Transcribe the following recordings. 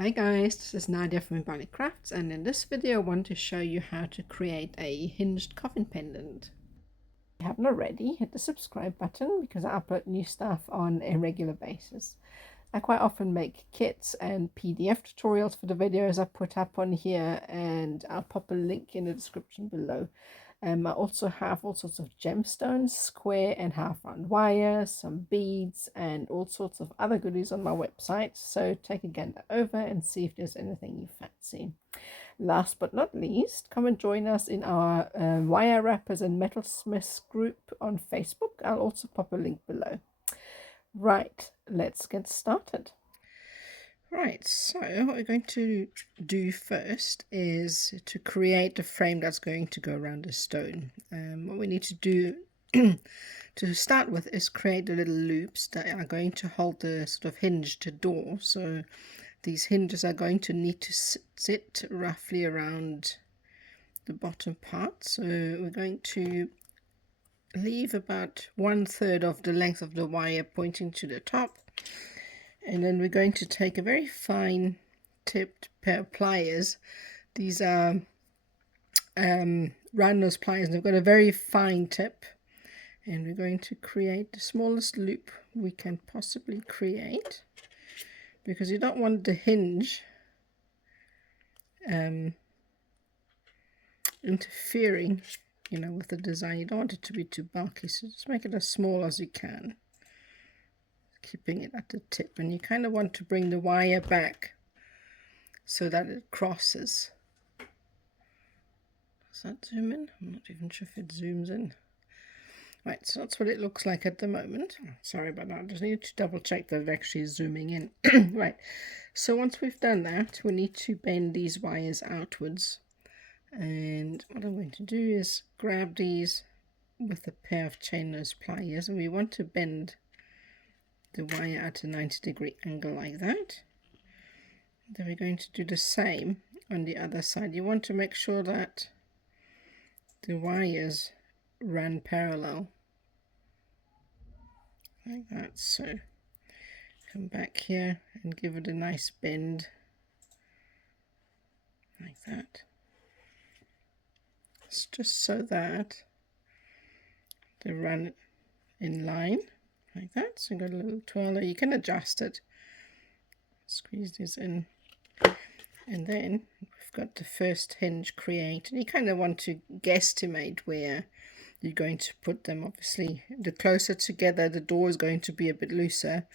Hi guys, this is Nadia from Imbali Crafts, and in this video I want to show you how to create a hinged coffin pendant. If you haven't already, hit the subscribe button because I upload new stuff on a regular basis. I quite often make kits and PDF tutorials for the videos I put up on here, and I'll pop a link in the description below. I also have all sorts of gemstones, square and half round wires, some beads and all sorts of other goodies on my website, so take a gander over and see if there's anything you fancy. Last but not least, come and join us in our wire wrappers and metalsmiths group on Facebook. I'll also pop a link below. Right, let's get started. Right, so what we're going to do first is to create the frame that's going to go around the stone. What we need to do to start with is create the little loops that are going to hold the sort of hinged door. So these hinges are going to need to sit roughly around the bottom part. So we're going to leave about 1/3 of the length of the wire pointing to the top. And then we're going to take a very fine tipped pair of pliers. These are round nose pliers, and they've got a very fine tip. And we're going to create the smallest loop we can possibly create, because you don't want the hinge interfering, with the design. You don't want it to be too bulky, so just make it as small as you can, keeping it at the tip. And you kind of want to bring the wire back so that it crosses. Does that zoom in? I'm not even sure if it zooms in. Right, so that's what it looks like at the moment. Sorry about that, I just need to double check that it actually is zooming in. Right, so once we've done that, we need to bend these wires outwards. And what I'm going to do is grab these with a pair of chain nose pliers, and we want to bend the wire at a 90-degree angle like that. Then we're going to do the same on the other side. You want to make sure that the wires run parallel like that. So come back here and give it a nice bend like that. It's just so that they run in line like that. So you've got a little twirler. You can adjust it, squeeze this in, and then we've got the first hinge created. You kind of want to guesstimate where you're going to put them. Obviously, the closer together the door is going to be a bit looser,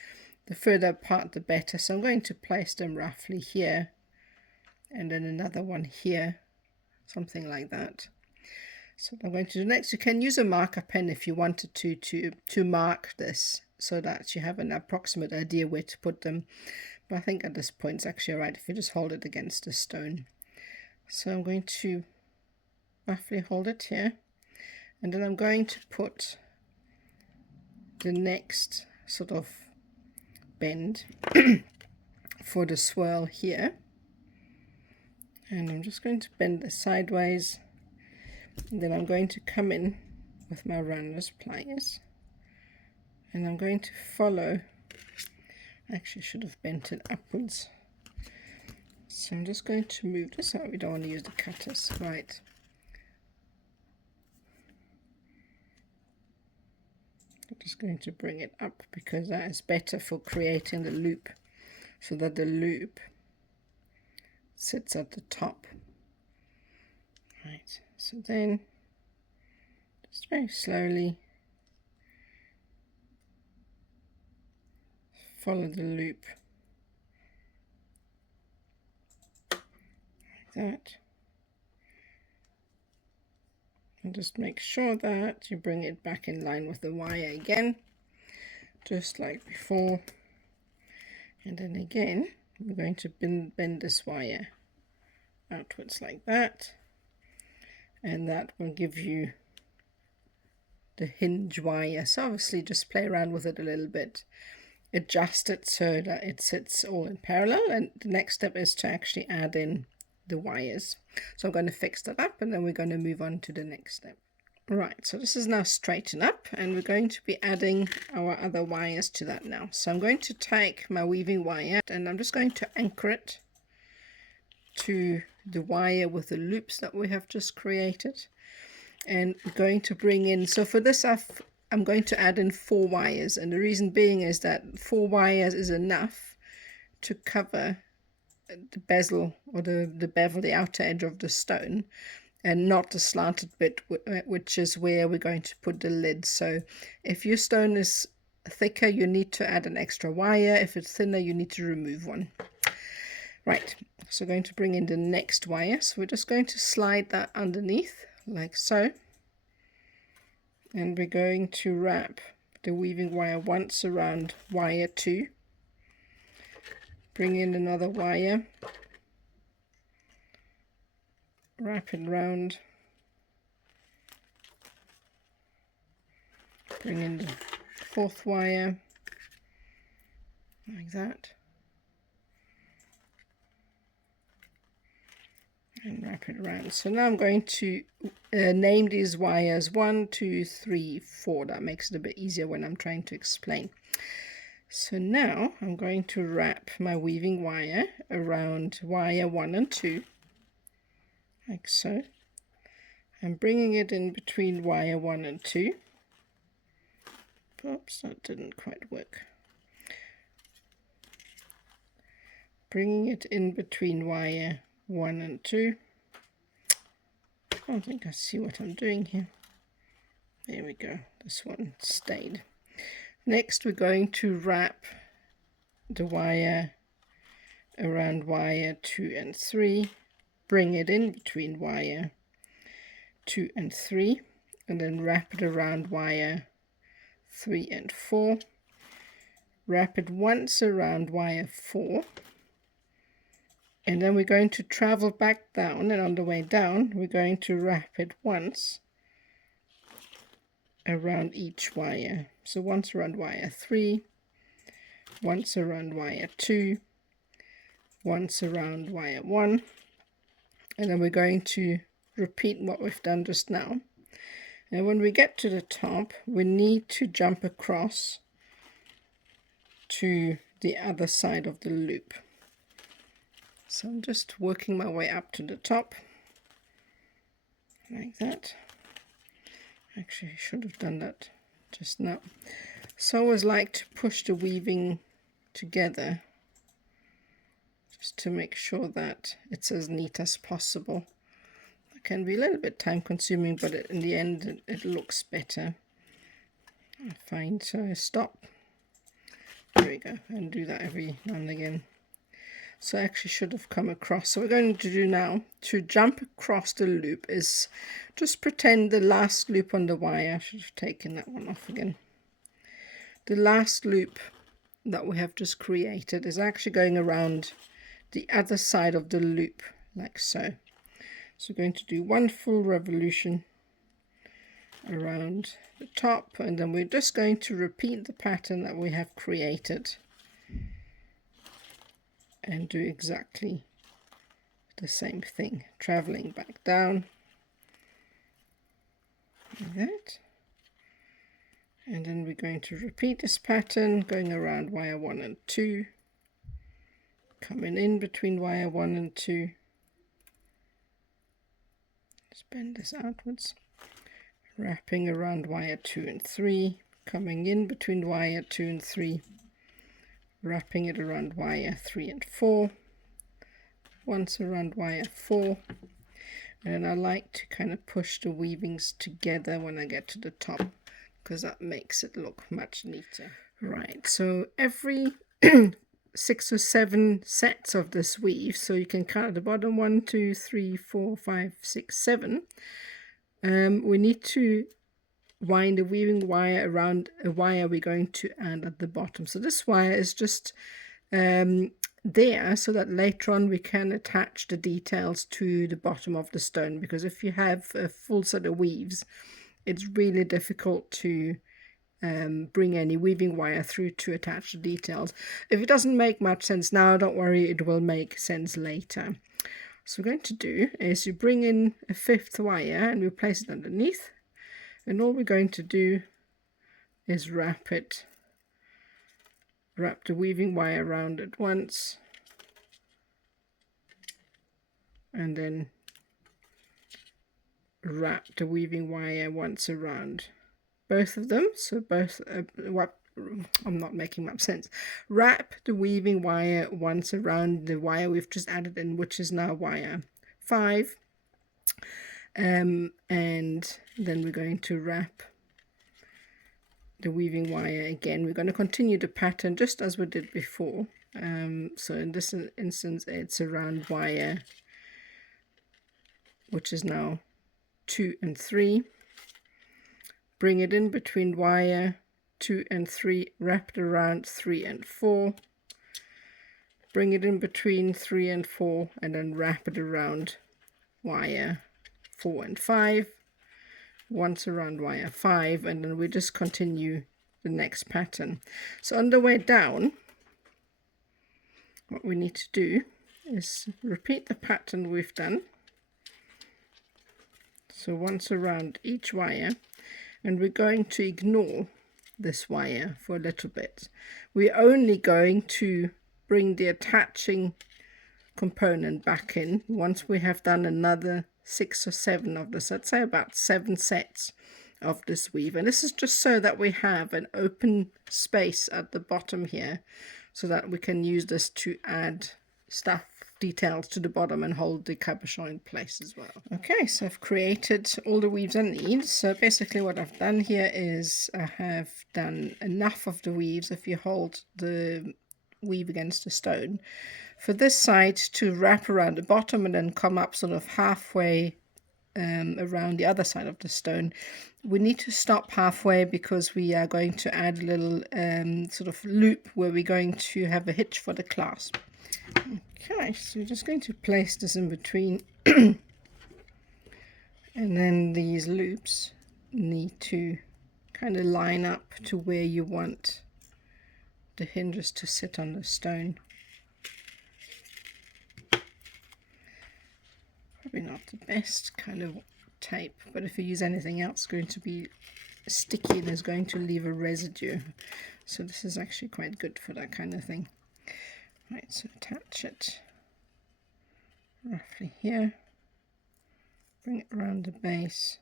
the further apart the better. So I'm going to place them roughly here, and then another one here, something like that. So what I'm going to do next, you can use a marker pen if you wanted to mark this so that you have an approximate idea where to put them. But I think at this point it's actually alright if you just hold it against the stone. So I'm going to roughly hold it here, and then I'm going to put the next sort of bend for the swirl here. And I'm just going to bend this sideways. And then I'm going to come in with my round nose pliers, and I'm going to follow. Actually should have bent it upwards. So I'm just going to move this out. We don't want to use the cutters. Right. I'm just going to bring it up because that is better for creating the loop, so that the loop sits at the top. Right, so then just very slowly follow the loop like that, and just make sure that you bring it back in line with the wire again, just like before. And then again we're going to bend this wire outwards like that, and that will give you the hinge wire. So obviously just play around with it a little bit, adjust it so that it sits all in parallel, and the next step is to actually add in the wires. So I'm going to fix that up, and then we're going to move on to the next step. Right, so this is now straightened up, and we're going to be adding our other wires to that now. So I'm going to take my weaving wire, and I'm just going to anchor it to the wire with the loops that we have just created, and we're going to bring in, so for this I'm going to add in 4 wires, and the reason being is that 4 wires is enough to cover the bezel or the bevel, the outer edge of the stone, and not the slanted bit, which is where we're going to put the lid. So if your stone is thicker, you need to add an extra wire. If it's thinner, you need to remove one. Right, so going to bring in the next wire. So we're just going to slide that underneath like so, and we're going to wrap the weaving wire once around wire 2, bring in another wire, wrap it round, bring in the 4th wire like that, and wrap it around. So now I'm going to name these wires 1, 2, 3, 4. That makes it a bit easier when I'm trying to explain. So now I'm going to wrap my weaving wire around wire 1 and 2 like so. I'm bringing it in between wire 1 and 2. Oops, that didn't quite work. Bringing it in between wire 1 and 2. I don't think I see what I'm doing here. There we go. This one stayed. Next, we're going to wrap the wire around wire 2 and 3. Bring it in between wire 2 and 3, and then wrap it around wire 3 and 4. Wrap it once around wire 4, and then we're going to travel back down, and on the way down we're going to wrap it once around each wire. So once around wire 3, once around wire 2, once around wire 1, and then we're going to repeat what we've done just now. And when we get to the top, we need to jump across to the other side of the loop. So I'm just working my way up to the top like that. Actually, I should have done that just now. So I always like to push the weaving together just to make sure that it's as neat as possible. It can be a little bit time consuming, but in the end it looks better, I find. So I stop. There we go, and do that every now and again. So I actually should have come across. So what we're going to do now to jump across the loop is just pretend the last loop on the wire. I should have taken that one off again. The last loop that we have just created is actually going around the other side of the loop like so. So we're going to do 1 full revolution around the top, and then we're just going to repeat the pattern that we have created and do exactly the same thing, traveling back down like that. And then we're going to repeat this pattern, going around wire 1 and 2, coming in between wire 1 and 2. Let's bend this outwards. Wrapping around wire 2 and 3, coming in between wire 2 and 3, wrapping it around wire 3 and 4, once around wire 4, and I like to kind of push the weavings together when I get to the top, because that makes it look much neater. Right, so every 6 or 7 sets of this weave, so you can count at the bottom 1, 2, 3, 4, 5, 6, 7. We need to wind the weaving wire around a wire we're going to add at the bottom. So this wire is just there so that later on we can attach the details to the bottom of the stone, because if you have a full set of weaves, it's really difficult to bring any weaving wire through to attach the details. If it doesn't make much sense now, don't worry, it will make sense later. So what we're going to do is you bring in a 5th wire and we place it underneath, and all we're going to do is wrap the weaving wire around it once, and then wrap the weaving wire once around both of them. So both, I'm not making much sense. Wrap the weaving wire once around the wire we've just added in, which is now wire 5. And then we're going to wrap the weaving wire again. We're going to continue the pattern just as we did before. So in this instance, it's around wire, which is now 2 and 3. Bring it in between wire 2 and 3, wrap it around 3 and 4. Bring it in between 3 and 4, and then wrap it around wire 4 and 5. Once around wire 5, and then we just continue the next pattern. So on the way down, what we need to do is repeat the pattern we've done. So once around each wire, and we're going to ignore this wire for a little bit. We're only going to bring the attaching component back in once we have done another 6 or 7 of this. I'd say about 7 sets of this weave, and this is just so that we have an open space at the bottom here, so that we can use this to add stuff, details to the bottom, and hold the cabochon in place as well. Okay, so I've created all the weaves I need. So basically what I've done here is I have done enough of the weaves, if you hold the weave against the stone, for this side to wrap around the bottom and then come up sort of halfway around the other side of the stone. We need to stop halfway because we are going to add a little sort of loop where we're going to have a hitch for the clasp. Okay, so we're just going to place this in between and then these loops need to kind of line up to where you want the hinges to sit on the stone. Probably not the best kind of tape, but if you use anything else, it's going to be sticky and is going to leave a residue. So this is actually quite good for that kind of thing. Right, so attach it roughly here, bring it around the base,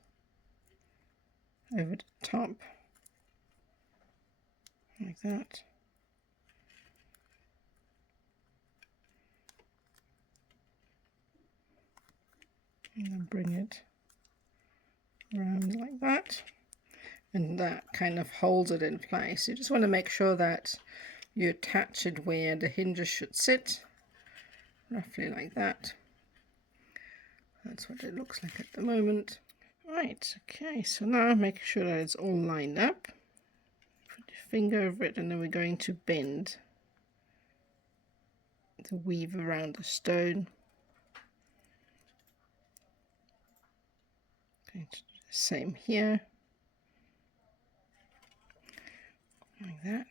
over the top, like that. And then bring it around like that, and that kind of holds it in place. You just want to make sure that you attach it where the hinges should sit, roughly like that. That's what it looks like at the moment. Right, okay, so now make sure that it's all lined up. Put your finger over it, and then we're going to bend the weave around the stone. Going to do the same here, like that.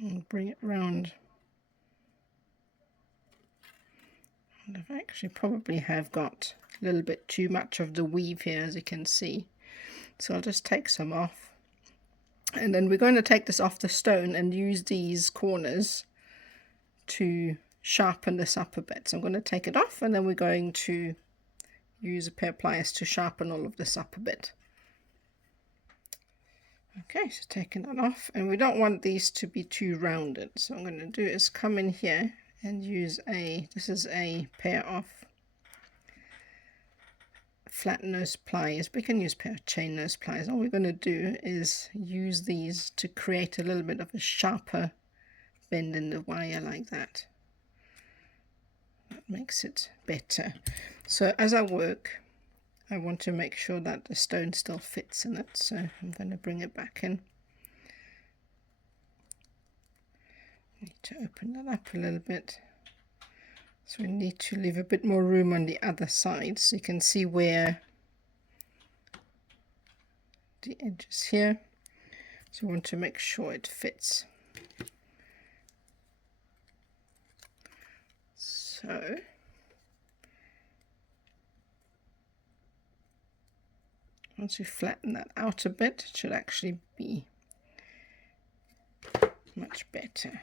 And bring it round. And I've actually probably have got a little bit too much of the weave here, as you can see. So I'll just take some off. And then we're going to take this off the stone and use these corners to sharpen this up a bit. So I'm going to take it off, and then we're going to use a pair of pliers to sharpen all of this up a bit. Okay, so taking that off, and we don't want these to be too rounded. So what I'm going to do is come in here and use this is a pair of flat nose pliers. We can use a pair of chain nose pliers. All we're going to do is use these to create a little bit of a sharper bend in the wire like that. That makes it better. So as I work, I want to make sure that the stone still fits in it, so I'm going to bring it back in. Need to open that up a little bit. So we need to leave a bit more room on the other side, so you can see where the edge is here. So we want to make sure it fits. So once we flatten that out a bit, it should actually be much better.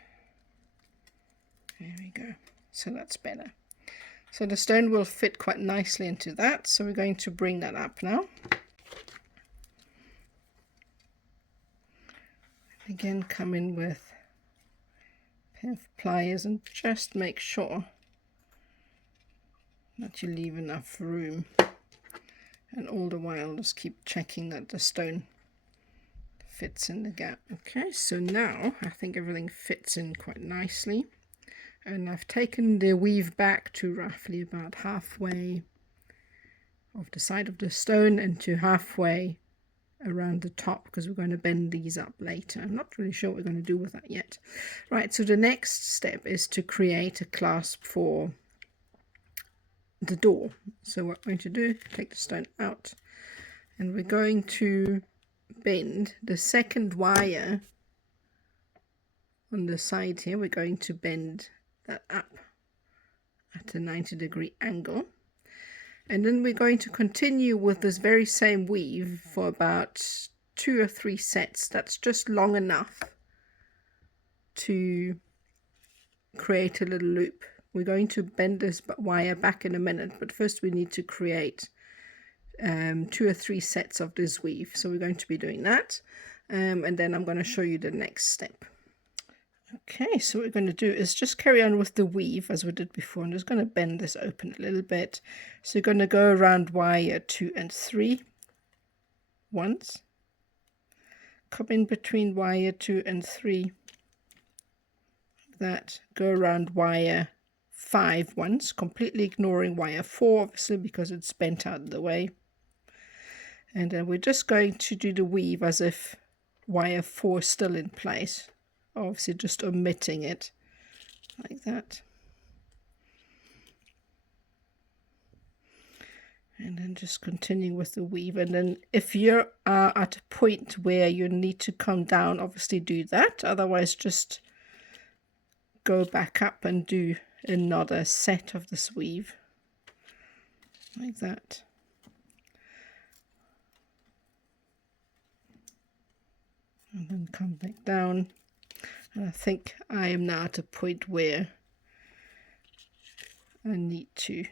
There we go. So that's better. So the stone will fit quite nicely into that. So we're going to bring that up now. Again, come in with a pair of pliers and just make sure that you leave enough room. And all the while just keep checking that the stone fits in the gap. Okay, so now I think everything fits in quite nicely. And I've taken the weave back to roughly about halfway of the side of the stone and to halfway around the top, because we're going to bend these up later. I'm not really sure what we're going to do with that yet. Right, so the next step is to create a clasp for the door. So what we're going to do, take the stone out, and we're going to bend the second wire on the side here. We're going to bend that up at a 90-degree angle, and then we're going to continue with this very same weave for about 2 or 3 sets. That's just long enough to create a little loop. We're going to bend this wire back in a minute, but first we need to create 2 or 3 sets of this weave. So we're going to be doing that, and then I'm going to show you the next step. Okay, so what we're going to do is just carry on with the weave as we did before. I'm just going to bend this open a little bit. So you're going to go around wire 2 and 3 once, come in between wire 2 and 3, that, go around wire 5 once, completely ignoring wire 4 obviously because it's bent out of the way. And then we're just going to do the weave as if wire 4 is still in place, obviously just omitting it like that. And then just continuing with the weave. And then if you're at a point where you need to come down, obviously do that. Otherwise just go back up and do another set of this weave like that. And then come back down. And I think I am now at a point where I need to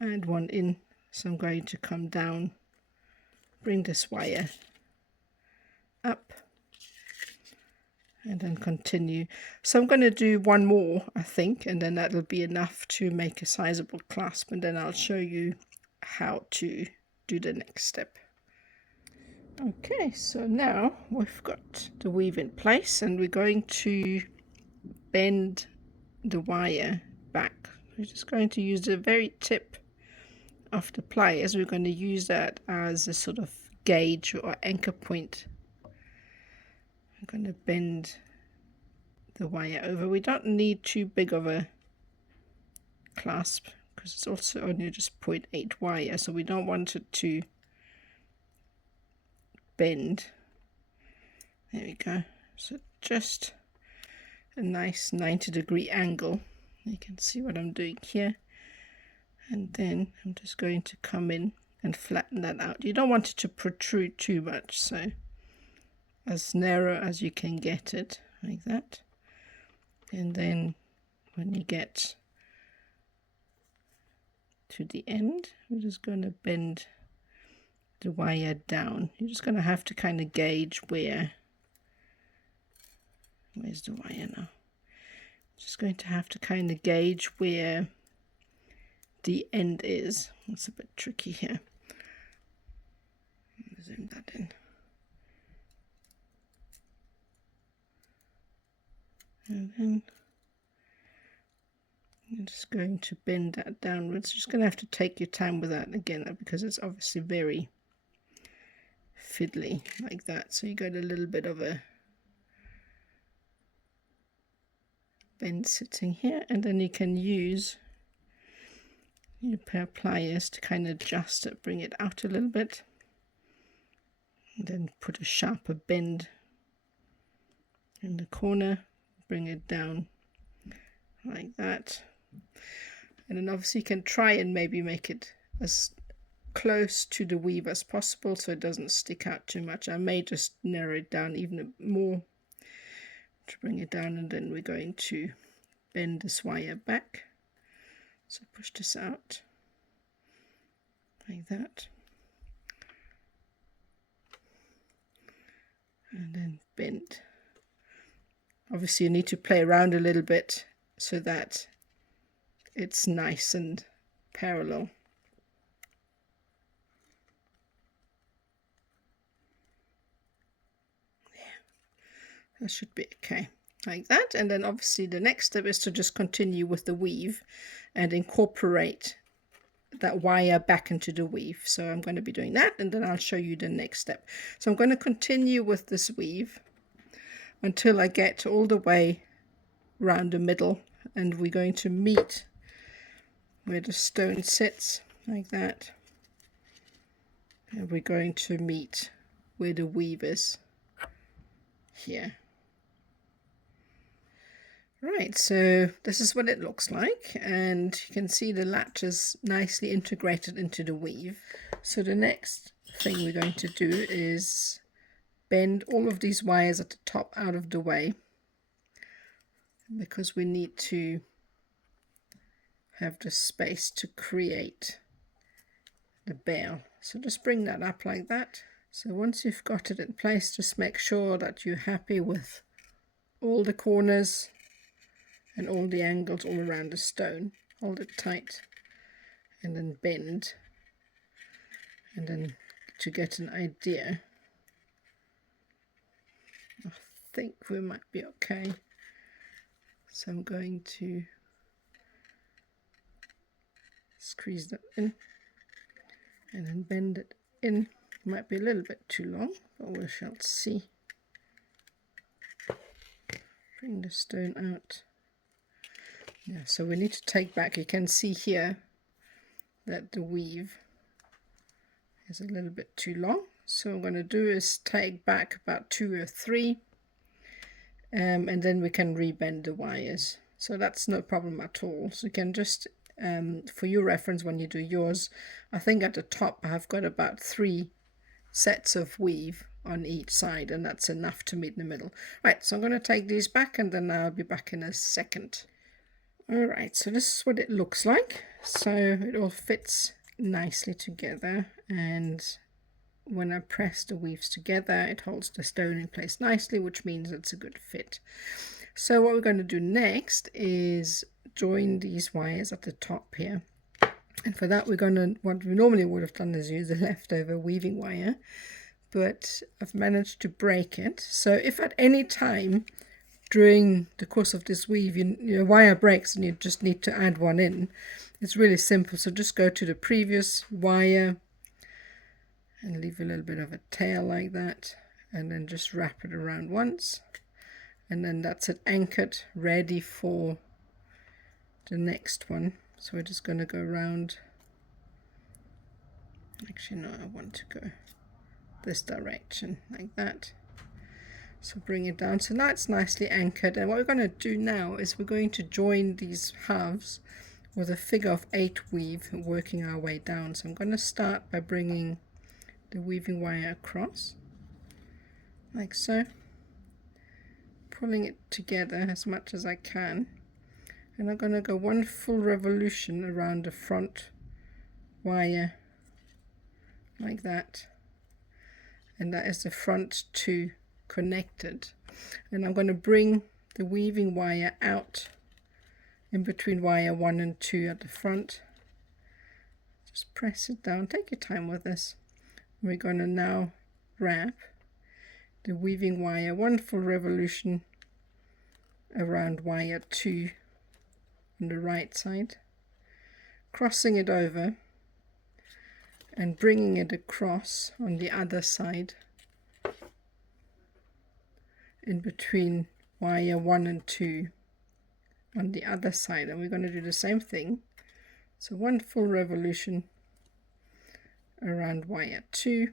add one in. So I'm going to come down, bring this wire up, and then continue. So I'm going to do one more, I think, and then that'll be enough to make a sizable clasp, and then I'll show you how to do the next step. Okay, so now we've got the weave in place, and we're going to bend the wire back. We're just going to use the very tip of the pliers. We're going to use that as a sort of gauge or anchor point. I'm going to bend the wire over. We don't need too big of a clasp because it's also only just 0.8 wire, so we don't want it to bend. There we go. So just a nice 90-degree angle. You can see what I'm doing here. And then I'm just going to come in and flatten that out. You don't want it to protrude too much, so as narrow as you can get it, like that. And then when you get to the end, we're just going to bend the wire down. You're just going to have to kind of gauge where's the wire now? Just going to have to kind of gauge where the end is. It's a bit tricky here. Zoom that in. And then I'm just going to bend that downwards. You're just going to have to take your time with that again because it's obviously very fiddly like that. So you got a little bit of a bend sitting here, and then you can use your pair of pliers to kind of adjust it, bring it out a little bit, and then put a sharper bend in the corner, bring it down like that. And then obviously you can try and maybe make it as close to the weave as possible so it doesn't stick out too much. I may just narrow it down even more to bring it down, and then we're going to bend this wire back. So push this out like that, and then bend. Obviously you need to play around a little bit so that it's nice and parallel. That should be okay, like that. And then obviously the next step is to just continue with the weave and incorporate that wire back into the weave. So I'm going to be doing that, and then I'll show you the next step. So I'm going to continue with this weave until I get all the way around the middle, and we're going to meet where the stone sits, like that, and we're going to meet where the weave is, here. Right, so this is what it looks like, and you can see the latch is nicely integrated into the weave. So the next thing we're going to do is bend all of these wires at the top out of the way, because we need to have the space to create the bail. So just bring that up like that. So once you've got it in place, just make sure that you're happy with all the corners and all the angles all around the stone. Hold it tight and then bend, and then to get an idea, I think we might be okay. So I'm going to squeeze that in and then bend it in. It might be a little bit too long, but we shall see. Bring the stone out. Yeah, so we need to take back, you can see here that the weave is a little bit too long. So what I'm going to do is take back about 2 or 3, and then we can rebend the wires. So that's no problem at all. So you can just, for your reference when you do yours, I think at the top I have got about 3 sets of weave on each side, and that's enough to meet in the middle. Right, so I'm going to take these back, and then I'll be back in a second. Alright, so this is what it looks like. So it all fits nicely together, and when I press the weaves together, it holds the stone in place nicely, which means it's a good fit. So what we're going to do next is join these wires at the top here. And for that, we're going to, what we normally would have done is use a leftover weaving wire, but I've managed to break it. So if at any time during the course of this weave your wire breaks and you just need to add one in, it's really simple. So just go to the previous wire and leave a little bit of a tail like that, and then just wrap it around once, and then that's it, anchored, ready for the next one. So we're just going to go around, actually no, I want to go this direction like that. So bring it down. So now it's nicely anchored, and what we're going to do now is we're going to join these halves with a figure of 8 weave, working our way down. So I'm going to start by bringing the weaving wire across like so, pulling it together as much as I can, and I'm going to go 1 full revolution around the front wire like that, and that is the front 2 connected. And I'm going to bring the weaving wire out in between wire 1 and 2 at the front. Just press it down, take your time with this. We're going to now wrap the weaving wire 1 full revolution around wire 2 on the right side, crossing it over and bringing it across on the other side in between wire 1 and 2 on the other side. And we're going to do the same thing. So 1 full revolution around wire 2,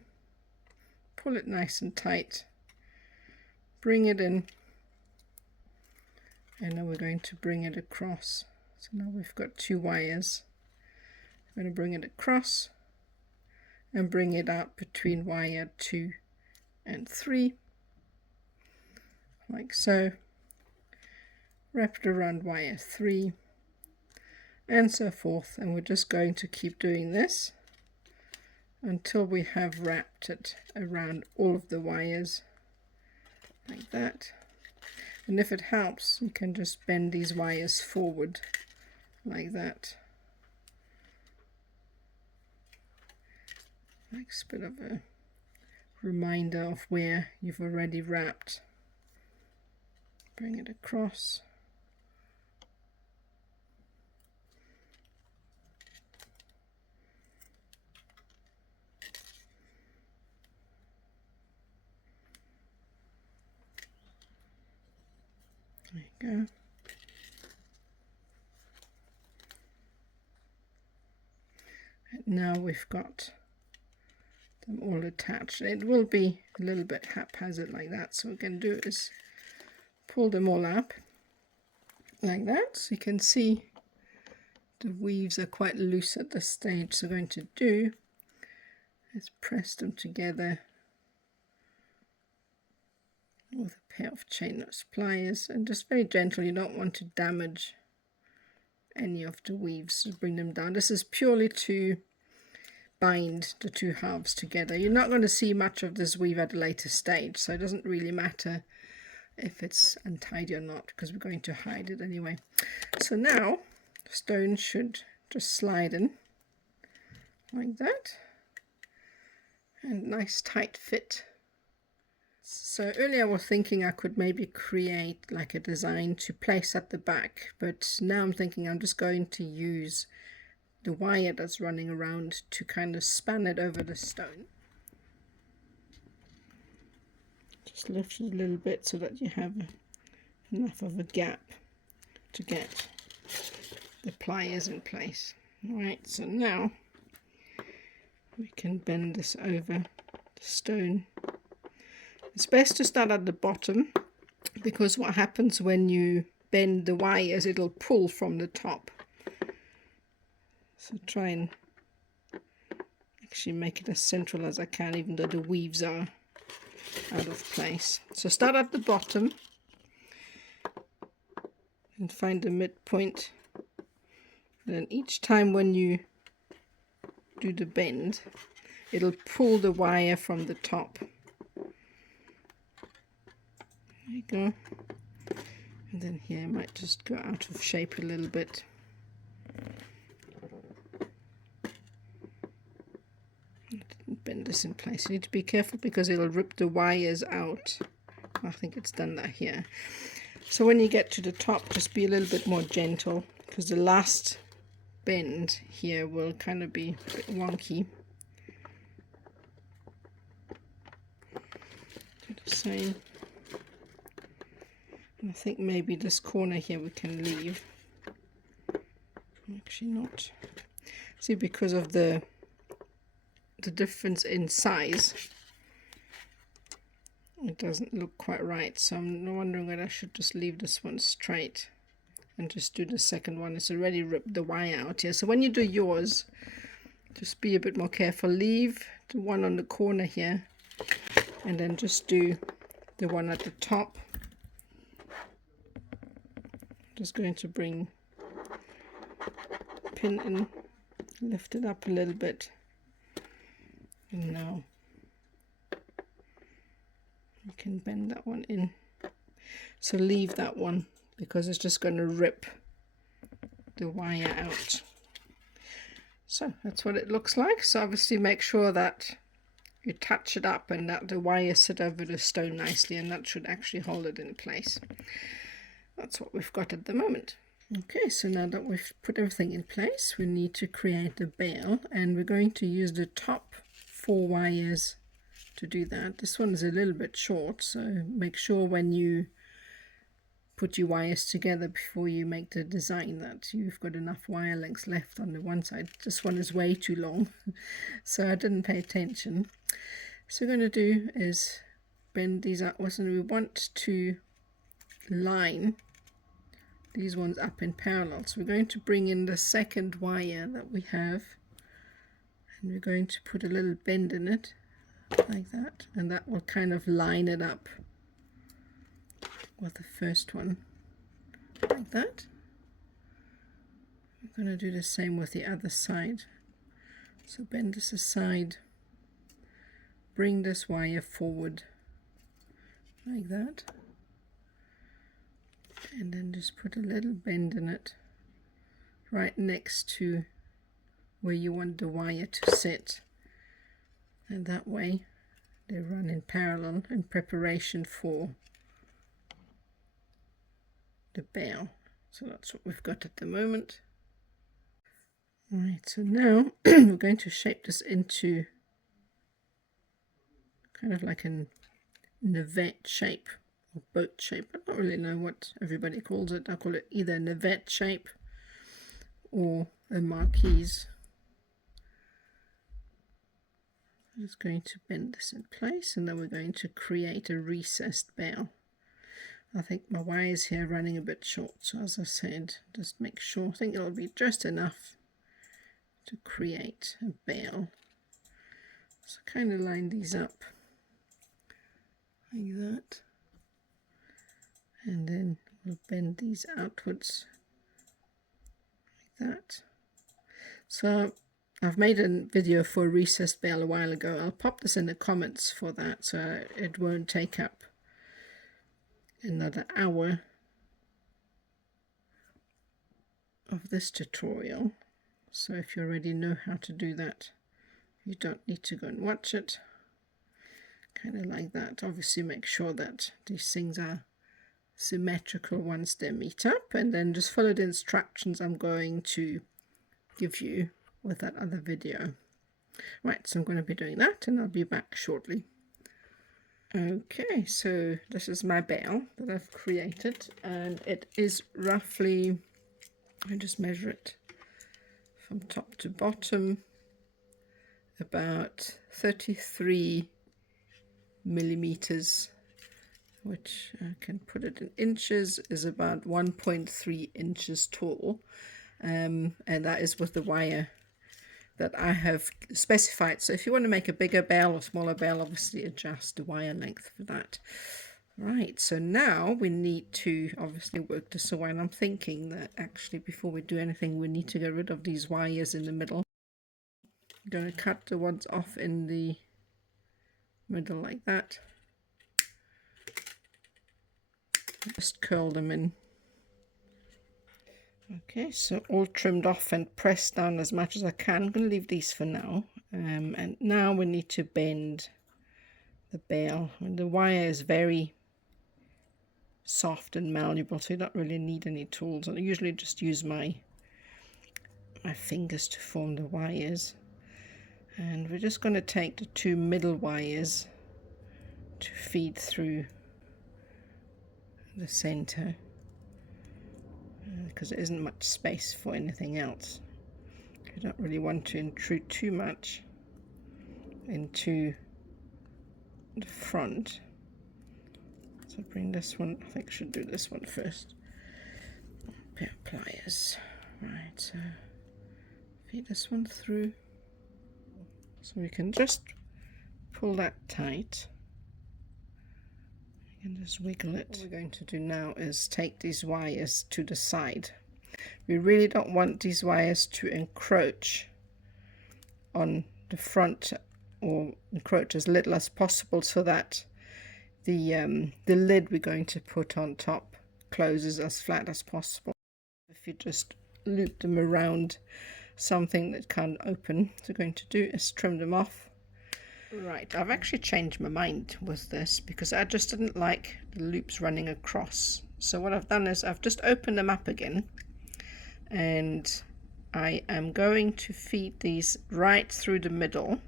pull it nice and tight, bring it in, and then we're going to bring it across. So now we've got 2 wires. I'm going to bring it across and bring it out between wire 2 and 3 like so, wrap it around wire 3, and so forth. And we're just going to keep doing this until we have wrapped it around all of the wires like that. And if it helps, you can just bend these wires forward like that, like a bit of a reminder of where you've already wrapped. Bring it across. There you go. And now we've got them all attached. It will be a little bit haphazard like that, so what we're going to do is pull them all up like that. So you can see the weaves are quite loose at this stage, so what we're going to do is press them together with a pair of chain nose pliers, and just very gentle. You don't want to damage any of the weaves, so bring them down. This is purely to bind the two halves together. You're not going to see much of this weave at a later stage, so it doesn't really matter if it's untidy or not, because we're going to hide it anyway. So now the stone should just slide in like that, and nice tight fit. So earlier I was thinking I could maybe create like a design to place at the back, but now I'm thinking I'm just going to use the wire that's running around to kind of span it over the stone. Just lift it a little bit so that you have enough of a gap to get the pliers in place. Alright, so now we can bend this over the stone. It's best to start at the bottom, because what happens when you bend the wires, it'll pull from the top. So try and actually make it as central as I can, even though the weaves are out of place. So start at the bottom and find the midpoint. Then each time when you do the bend, it'll pull the wire from the top. There you go. And then here it might just go out of shape a little bit. Bend this in place. You need to be careful because it'll rip the wires out. I think it's done that here. So when you get to the top, just be a little bit more gentle, because the last bend here will kind of be a bit wonky. Do the same. And I think maybe this corner here we can leave. Actually not. See, because of the difference in size, it doesn't look quite right, so I'm wondering whether I should just leave this one straight and just do the second one. It's already ripped the wire out here. So when you do yours, just be a bit more careful. Leave the one on the corner here and then just do the one at the top. Just going to bring pin in, lift it up a little bit. And now you can bend that one in. So leave that one, because it's just going to rip the wire out. So that's what it looks like. So obviously make sure that you touch it up and that the wires sit over the stone nicely, and that should actually hold it in place. That's what we've got at the moment. Okay, so now that we've put everything in place, we need to create the bail, and we're going to use the top 4 wires to do that. This one is a little bit short, so make sure when you put your wires together before you make the design that you've got enough wire lengths left on the one side. This one is way too long, so I didn't pay attention. So what we're going to do is bend these outwards, and we want to line these ones up in parallel. So we're going to bring in the second wire that we have, and we're going to put a little bend in it like that, and that will kind of line it up with the first one like that. I'm going to do the same with the other side. So bend this aside, bring this wire forward like that, and then just put a little bend in it right next to where you want the wire to sit, and that way they run in parallel in preparation for the bell. So that's what we've got at the moment. Right, so now we're going to shape this into kind of like a navette shape or boat shape. I don't really know what everybody calls it. I call it either a navette shape or a marquise. I'm just going to bend this in place, and then we're going to create a recessed bell. I think my wires here are running a bit short, so as I said, just make sure, I think it'll be just enough to create a bell. So kind of line these up like that, and then we'll bend these outwards like that. So I've made a video for a recessed bell a while ago. I'll pop this in the comments for that, so it won't take up another hour of this tutorial. So if you already know how to do that, you don't need to go and watch it. Kind of like that. Obviously make sure that these things are symmetrical once they meet up, and then just follow the instructions I'm going to give you with that other video. Right, so I'm going to be doing that, and I'll be back shortly. Okay, so this is my bell that I've created, and it is roughly, I just measure it from top to bottom, about 33 millimeters, which I can put it in inches, is about 1.3 inches tall, and that is with the wire that I have specified. So if you want to make a bigger bell or smaller bell, obviously adjust the wire length for that. Right, so now we need to obviously work this away, and I'm thinking that actually before we do anything we need to get rid of these wires in the middle. I'm going to cut the ones off in the middle like that. Just curl them in. Okay, so all trimmed off and pressed down as much as I can. I'm going to leave these for now. And now we need to bend the bell. And the wire is very soft and malleable, so you don't really need any tools. I usually just use my fingers to form the wires. And we're just going to take the two middle wires to feed through the center, because there isn't much space for anything else. You don't really want to intrude too much into the front. So bring this one, I think I should do this one first. Pair of pliers. Right, so feed this one through. So we can just pull that tight. You can just wiggle it. What we're going to do now is take these wires to the side. We really don't want these wires to encroach on the front, or encroach as little as possible, so that the lid we're going to put on top closes as flat as possible. If you just loop them around something that can't open, what we're going to do is trim them off. Right, I've actually changed my mind with this because I just didn't like the loops running across. So what I've done is I've just opened them up again, and I am going to feed these right through the middle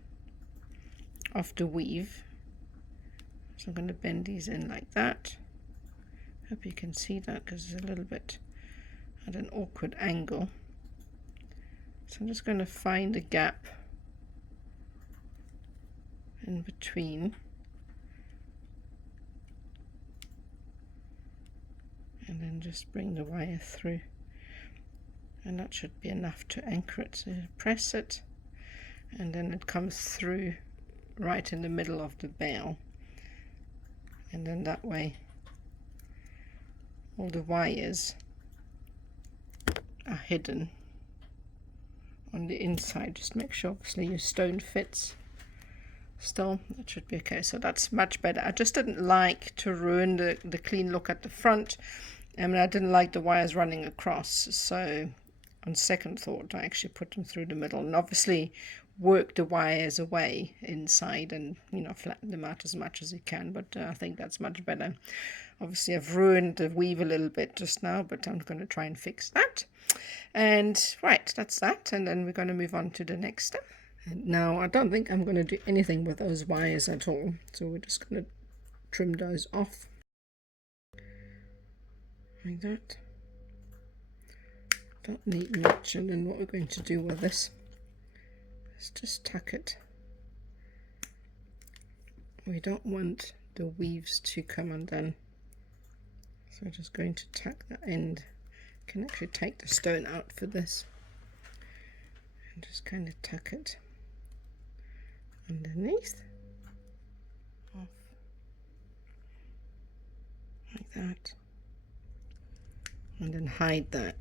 of the weave. So I'm going to bend these in like that. Hope you can see that because it's a little bit at an awkward angle. So I'm just going to find a gap in between, and then just bring the wire through, and that should be enough to anchor it. So press it, and then it comes through right in the middle of the bell, and then that way all the wires are hidden on the inside. Just make sure obviously your stone fits. Still, that should be okay. So that's much better. I just didn't like to ruin the clean look at the front. I mean, I didn't like the wires running across, so on second thought I actually put them through the middle, and obviously work the wires away inside and, you know, flatten them out as much as you can. But I think that's much better. Obviously I've ruined the weave a little bit just now, but I'm going to try and fix that. And right, that's that, and then we're going to move on to the next step. And now I don't think I'm going to do anything with those wires at all, so we're just going to trim those off like that. Don't need much. And then what we're going to do with this is just tuck it. We don't want the weaves to come undone, so I'm just going to tuck that end. You can actually take the stone out for this and just kind of tuck it underneath, off like that, and then hide that.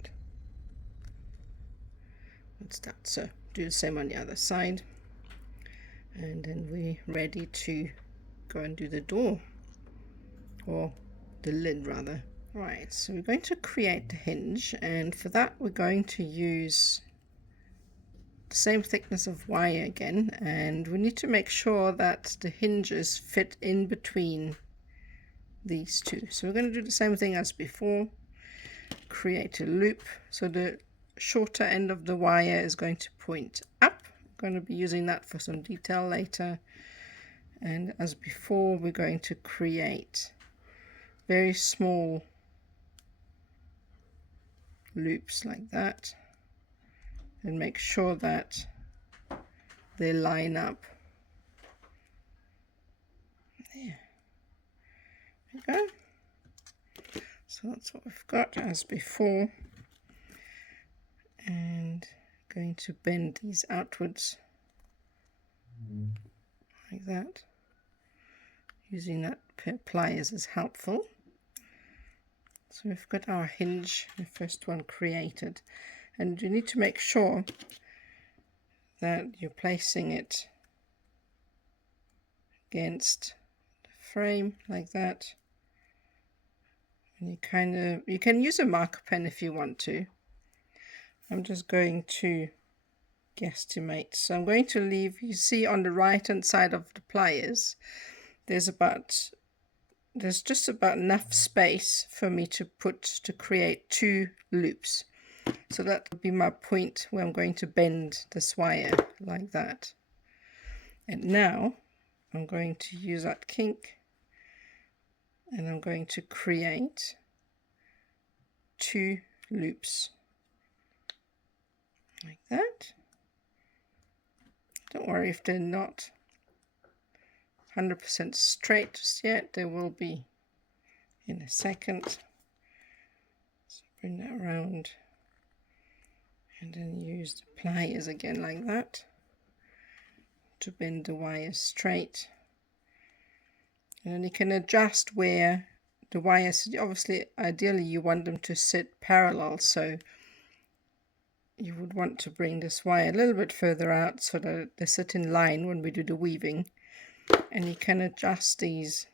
That's that. So do the same on the other side, and then we're ready to go and do the door, or the lid rather. Right, so we're going to create the hinge, and for that we're going to use the same thickness of wire again, and we need to make sure that the hinges fit in between these two. So we're going to do the same thing as before. Create a loop, so the shorter end of the wire is going to point up. I'm going to be using that for some detail later. And as before, we're going to create very small loops like that, and make sure that they line up. There we go. So that's what we've got as before, and going to bend these outwards like that. Using that pair of pliers is helpful. So we've got our hinge, the first one created, and you need to make sure that you're placing it against the frame like that. And you can use a marker pen if you want to. I'm just going to guesstimate. So I'm going to leave, you see on the right hand side of the pliers, there's just about enough space for me to create 2 loops. So that will be my point where I'm going to bend this wire like that. And now I'm going to use that kink, and I'm going to create 2 loops like that. Don't worry if they're not 100% straight just yet, they will be in a second. So bring that around, and then use the pliers again like that to bend the wire straight. And then you can adjust where the wires, obviously ideally you want them to sit parallel, so you would want to bring this wire a little bit further out so that they sit in line when we do the weaving. And you can adjust these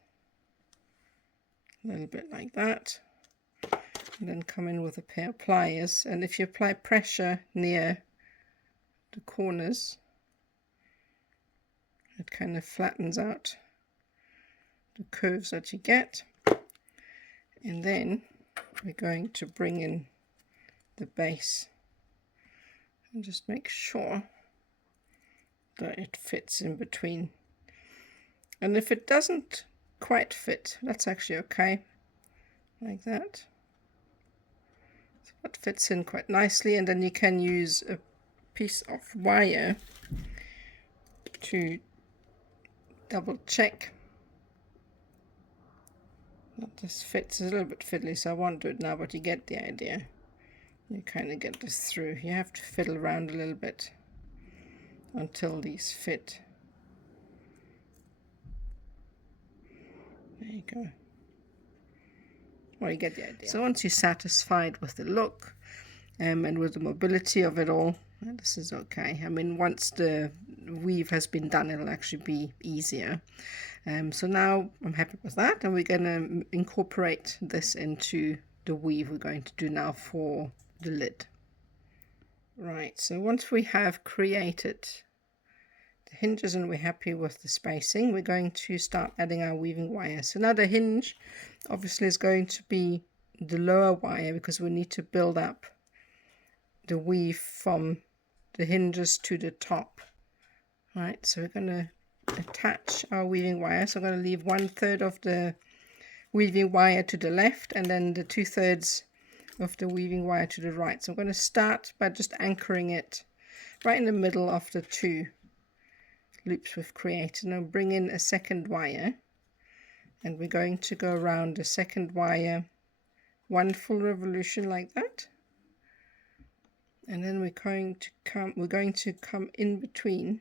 a little bit like that, and then come in with a pair of pliers, and if you apply pressure near the corners, it kind of flattens out the curves that you get. And then we're going to bring in the base and just make sure that it fits in between. And if it doesn't quite fit, that's actually okay, like that. So that fits in quite nicely, and then you can use a piece of wire to double check that this fits. It's a little bit fiddly, so I won't do it now, but you get the idea. You kind of get this through. You have to fiddle around a little bit until these fit. There you go. Well, you get the idea. So once you're satisfied with the look, and with the mobility of it all, this is okay. I mean, once the weave has been done, it'll actually be easier. So now I'm happy with that, and we're going to incorporate this into the weave we're going to do now for the lid. Right, so once we have created the hinges and we're happy with the spacing, we're going to start adding our weaving wire. So now the hinge obviously is going to be the lower wire, because we need to build up the weave from the hinges to the top. Right, so we're going to attach our weaving wire. So I'm going to leave 1/3 of the weaving wire to the left, and then the 2/3 of the weaving wire to the right. So I'm going to start by just anchoring it right in the middle of the 2 loops we've created. Now bring in a second wire, and we're going to go around the second wire 1 full revolution like that, and then we're going to come in between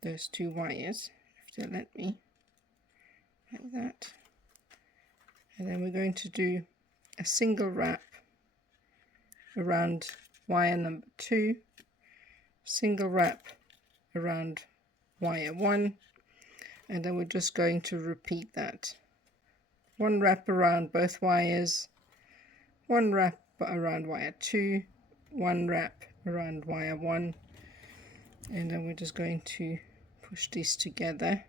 those 2 wires, if they'll let me, like that. And then we're going to do a single wrap around wire number 2, single wrap around wire 1, and then we're just going to repeat that. 1 wrap around both wires, 1 wrap around wire 2, 1 wrap around wire 1, and then we're just going to push these together.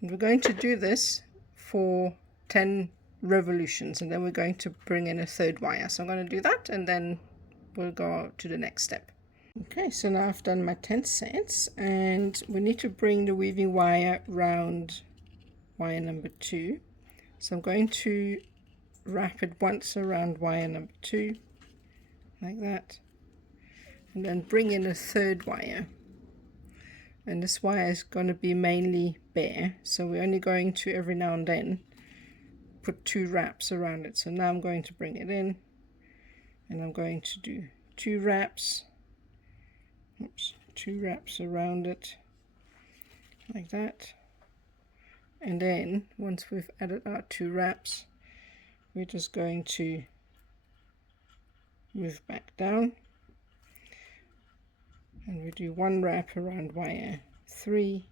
And we're going to do this for 10 revolutions, and then we're going to bring in a 3rd wire. So I'm going to do that, and then we'll go to the next step. Okay, so now I've done my 10 sets, and we need to bring the weaving wire round wire number 2. So I'm going to wrap it once around wire number 2, like that, and then bring in a 3rd wire. And this wire is going to be mainly bare, so we're only going to every now and then put 2 wraps around it. So now I'm going to bring it in, and I'm going to do 2 wraps, 2 wraps around it, like that. And then once we've added our 2 wraps, we're just going to move back down, and we do 1 wrap around wire 3,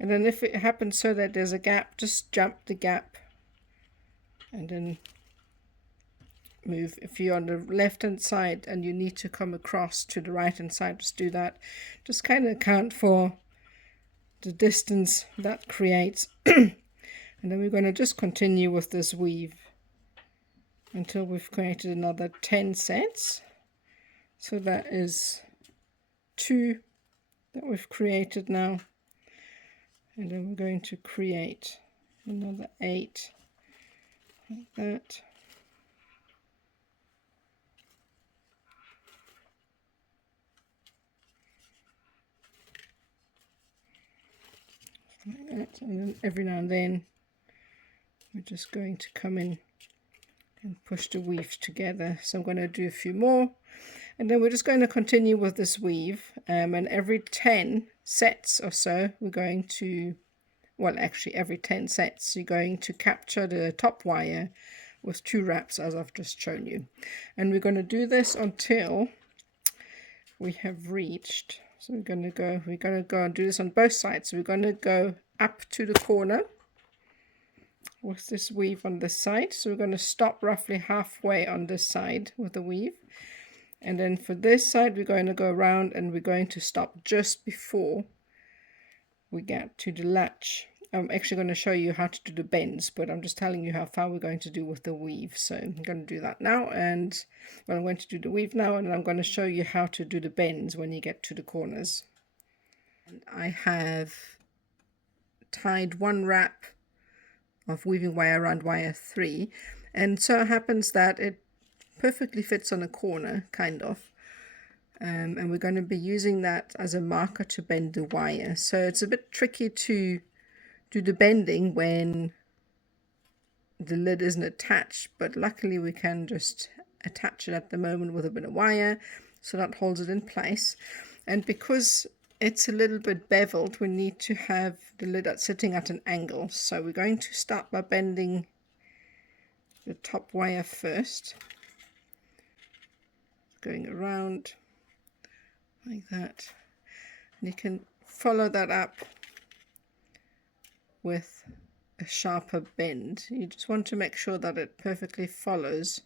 and then if it happens so that there's a gap, just jump the gap and then move. If you're on the left hand side and you need to come across to the right hand side, just do that. Just kind of account for the distance that creates. And then we're going to just continue with this weave until we've created another 10 sets. So that is 2 that we've created now, and then we're going to create another 8 like that. Like that. And then every now and then we're just going to come in and push the weaves together. So I'm going to do a few more, and then we're just going to continue with this weave, and every 10 sets or so we're going to, well, actually every 10 sets you're going to capture the top wire with 2 wraps, as I've just shown you. And we're going to do this until we have reached, so we're going to go and do this on both sides. So we're going to go up to the corner with this weave on this side. So we're going to stop roughly halfway on this side with the weave, and then for this side we're going to go around, and we're going to stop just before we get to the latch. I'm actually going to show you how to do the bends, but I'm just telling you how far we're going to do with the weave. So I'm going to do that now, and well, I'm going to do the weave now, and I'm going to show you how to do the bends when you get to the corners. And I have tied 1 wrap of weaving wire around wire 3, and so it happens that it perfectly fits on a corner, kind of. And we're going to be using that as a marker to bend the wire. So it's a bit tricky to do the bending when the lid isn't attached, but luckily we can just attach it at the moment with a bit of wire, so that holds it in place. And because it's a little bit beveled, we need to have the lid sitting at an angle. So we're going to start by bending the top wire first, going around like that. And you can follow that up with a sharper bend. You just want to make sure that it perfectly follows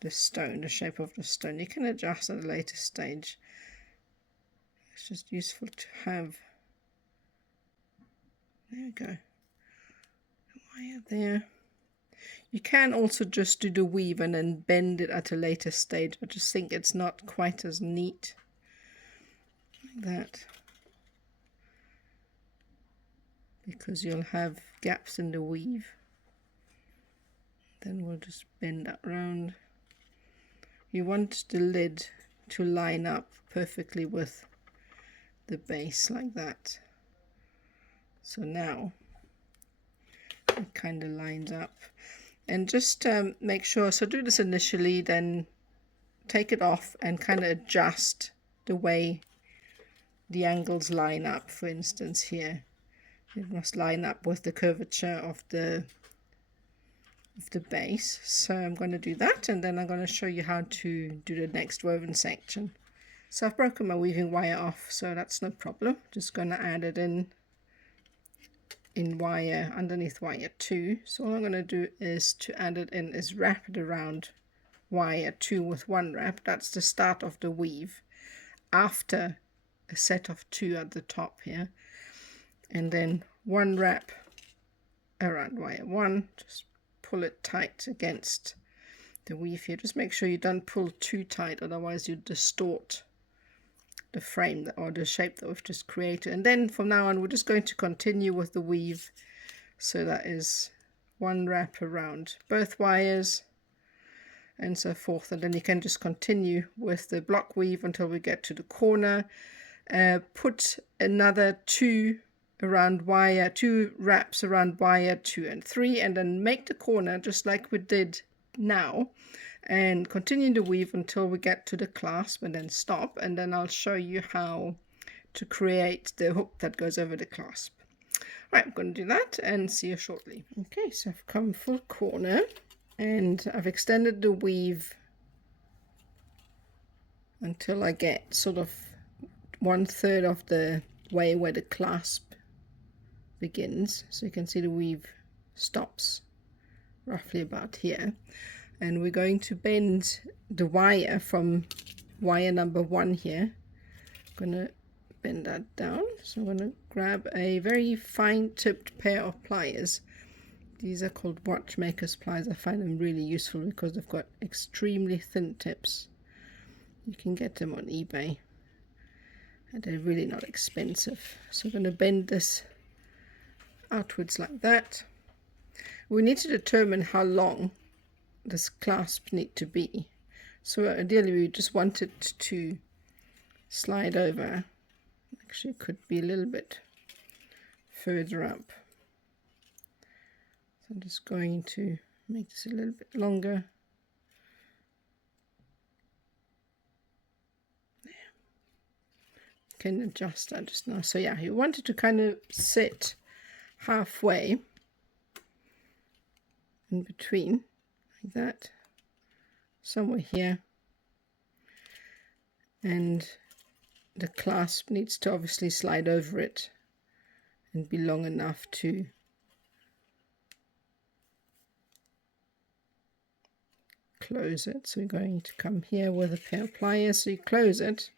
the stone, the shape of the stone. You can adjust at a later stage. It's just useful to have. There we go. Wire there. You can also just do the weave and then bend it at a later stage. I just think it's not quite as neat like that, because you'll have gaps in the weave. Then we'll just bend that round. You want the lid to line up perfectly with the base like that. So now it kind of lines up. And just make sure, so do this initially, then take it off and kind of adjust the way the angles line up. For instance, here it must line up with the curvature of the base. So I'm going to do that, and then I'm going to show you how to do the next woven section. So I've broken my weaving wire off, so that's no problem. Just going to add it in wire underneath wire 2. So all I'm going to do is to add it in is wrap it around wire 2 with 1 wrap. That's the start of the weave after a set of 2 at the top here, and then 1 wrap around wire 1. Just pull it tight against the weave here. Just make sure you don't pull too tight, otherwise you distort the frame or the shape that we've just created. And then from now on we're just going to continue with the weave. So that is 1 wrap around both wires and so forth, and then you can just continue with the block weave until we get to the corner. Put another 2 around wire, 2 wraps around wire 2 and 3, and then make the corner just like we did now, and continue to weave until we get to the clasp, and then stop, and then I'll show you how to create the hook that goes over the clasp. Right, I'm going to do that and see you shortly. Okay, so I've come full corner and I've extended the weave until I get sort of 1/3 of the way where the clasp begins. So you can see the weave stops roughly about here, and we're going to bend the wire from wire number 1 here. I'm going to bend that down. So I'm going to grab a very fine tipped pair of pliers. These are called watchmaker's pliers. I find them really useful because they've got extremely thin tips. You can get them on eBay and they're really not expensive. So I'm going to bend this outwards like that. We need to determine how long this clasp need to be. So ideally we just want it to slide over. Actually, it could be a little bit further up. So I'm just going to make this a little bit longer. There. Can adjust that just now. So yeah, you want it to kind of sit halfway in between, like that, somewhere here, and the clasp needs to obviously slide over it and be long enough to close it. So you're going to come here with a pair of pliers, so you close it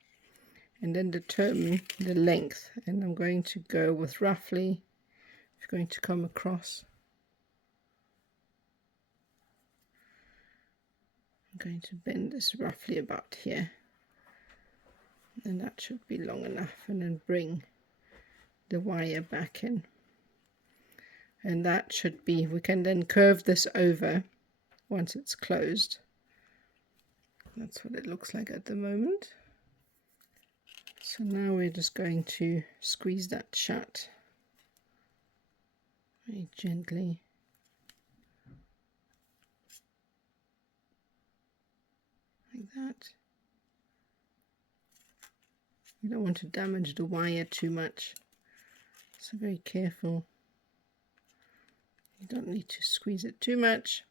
and then determine the length, and I'm going to go with roughly, it's going to come across, I'm going to bend this roughly about here, and that should be long enough, and then bring the wire back in, and that should be, we can then curve this over once it's closed. That's what it looks like at the moment. So now we're just going to squeeze that shut very gently. Like that. You don't want to damage the wire too much, so very careful. You don't need to squeeze it too much.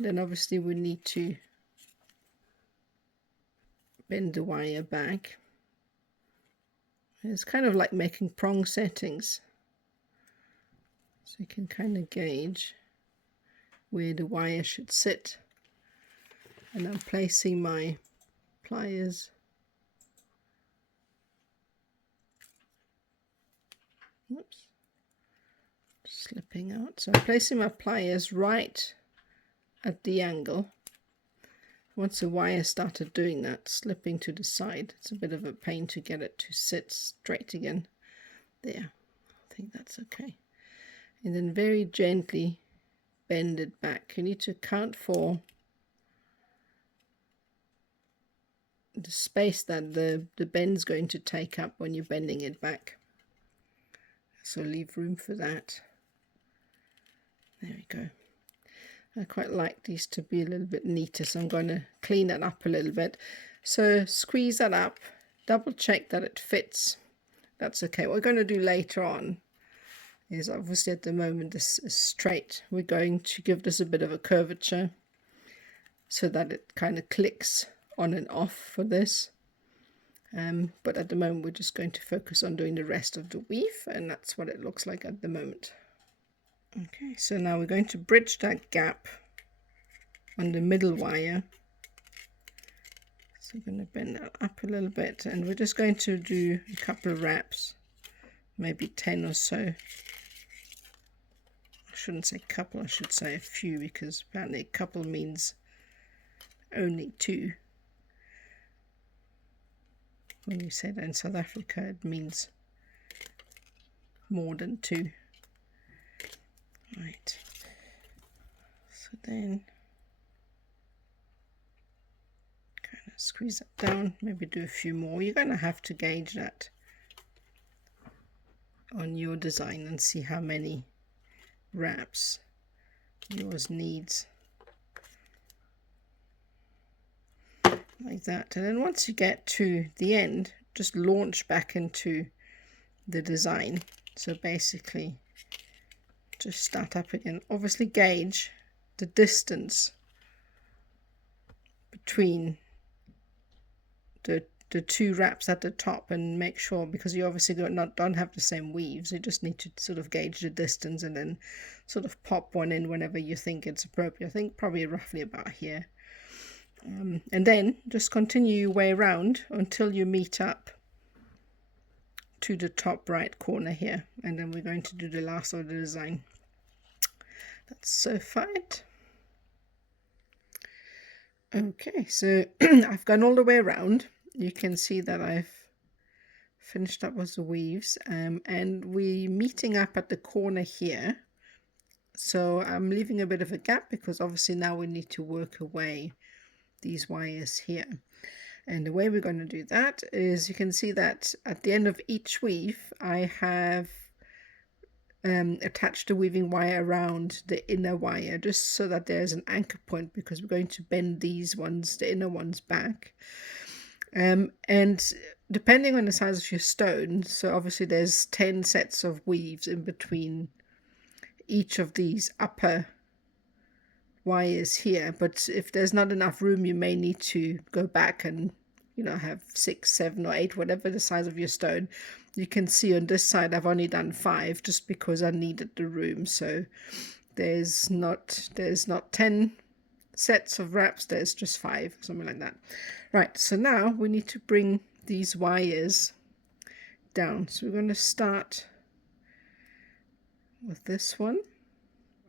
Then obviously we need to bend the wire back. It's kind of like making prong settings, so you can kind of gauge where the wire should sit. And I'm placing my pliers slipping out. So I'm placing my pliers right at the angle. Once the wire started doing that, slipping to the side, it's a bit of a pain to get it to sit straight again. There, I think that's okay. And then very gently bend it back. You need to account for the space that the bend's going to take up when you're bending it back. So leave room for that. There we go. I quite like these to be a little bit neater, so I'm going to clean it up a little bit. So squeeze that up, double check that it fits. That's okay. What we're going to do later on is, obviously at the moment this is straight. We're going to give this a bit of a curvature so that it kind of clicks on and off for this. But at the moment we're just going to focus on doing the rest of the weave, and that's what it looks like at the moment. Okay, so now we're going to bridge that gap on the middle wire. So we're going to bend that up a little bit, and we're just going to do a couple of wraps, maybe 10 or so. I shouldn't say couple, I should say a few, because apparently a couple means only 2. When we say that in South Africa, it means more than 2. Right, so then kind of squeeze that down, maybe do a few more. You're going to have to gauge that on your design and see how many wraps yours needs. Like that. And then once you get to the end, just launch back into the design. So basically just start up again. Obviously gauge the distance between the 2 wraps at the top, and make sure, because you obviously don't have the same weaves, you just need to sort of gauge the distance and then sort of pop one in whenever you think it's appropriate. I think probably roughly about here. And then just continue your way around until you meet up to the top right corner here, and then we're going to do the last of the design. That's so fine. Okay, so I've gone all the way around. You can see that I've finished up with the weaves, and we're meeting up at the corner here. So I'm leaving a bit of a gap because obviously now we need to work away these wires here. And the way we're going to do that is, you can see that at the end of each weave I have attached the weaving wire around the inner wire, just so that there's an anchor point, because we're going to bend these ones, the inner ones, back. And depending on the size of your stone, so obviously there's 10 sets of weaves in between each of these upper wires here, but if there's not enough room, you may need to go back and, you know, have 6, 7 or 8, whatever the size of your stone. You can see on this side I've only done 5 just because I needed the room. So there's not 10 sets of wraps, there's just 5, something like that. Right, so now we need to bring these wires down. So we're going to start with this one.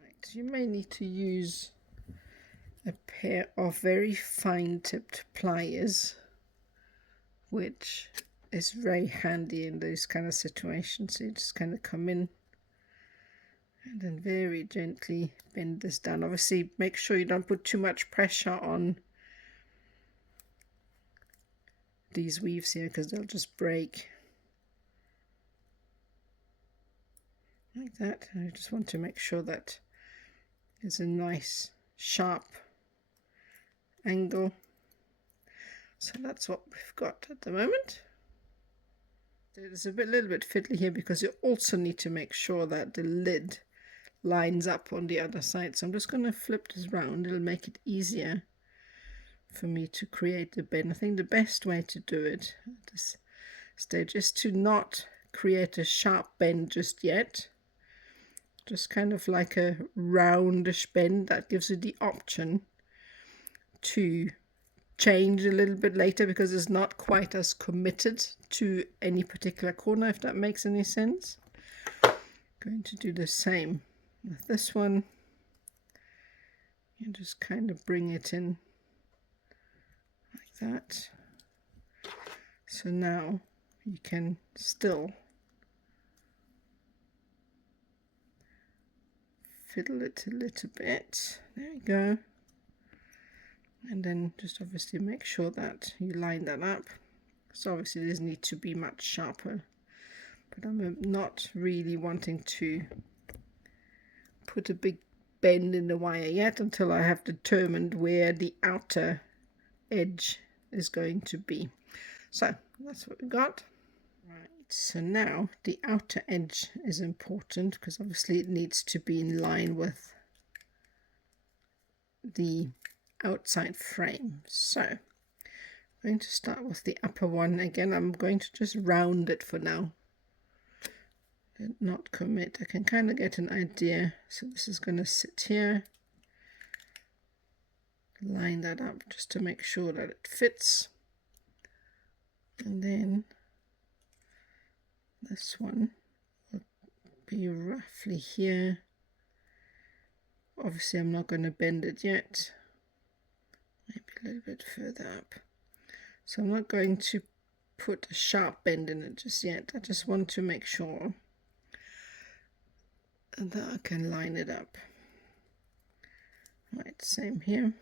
Right, you may need to use a pair of very fine tipped pliers, which is very handy in those kind of situations. So you just kind of come in and then very gently bend this down. Obviously make sure you don't put too much pressure on these weaves here, because they'll just break like that. And I just want to make sure that it's a nice sharp angle. So that's what we've got at the moment. It's a little bit fiddly here because you also need to make sure that the lid lines up on the other side. So I'm just going to flip this round. It'll make it easier for me to create the bend. I think the best way to do it at this stage is to not create a sharp bend just yet. Just kind of like a roundish bend that gives you the option to change a little bit later, because it's not quite as committed to any particular corner, if that makes any sense. Going to do the same with this one. You just kind of bring it in like that. So now you can still fiddle it a little bit. There we go. And then just obviously make sure that you line that up. So obviously this needs to be much sharper, but I'm not really wanting to put a big bend in the wire yet until I have determined where the outer edge is going to be. So that's what we got. Right, so now the outer edge is important because obviously it needs to be in line with the outside frame. So I'm going to start with the upper one. Again, I'm going to just round it for now and not commit. I can kind of get an idea. So this is going to sit here. Line that up just to make sure that it fits. And then this one will be roughly here. Obviously I'm not going to bend it yet. Maybe a little bit further up. So I'm not going to put a sharp bend in it just yet. I just want to make sure that I can line it up. Right, same here.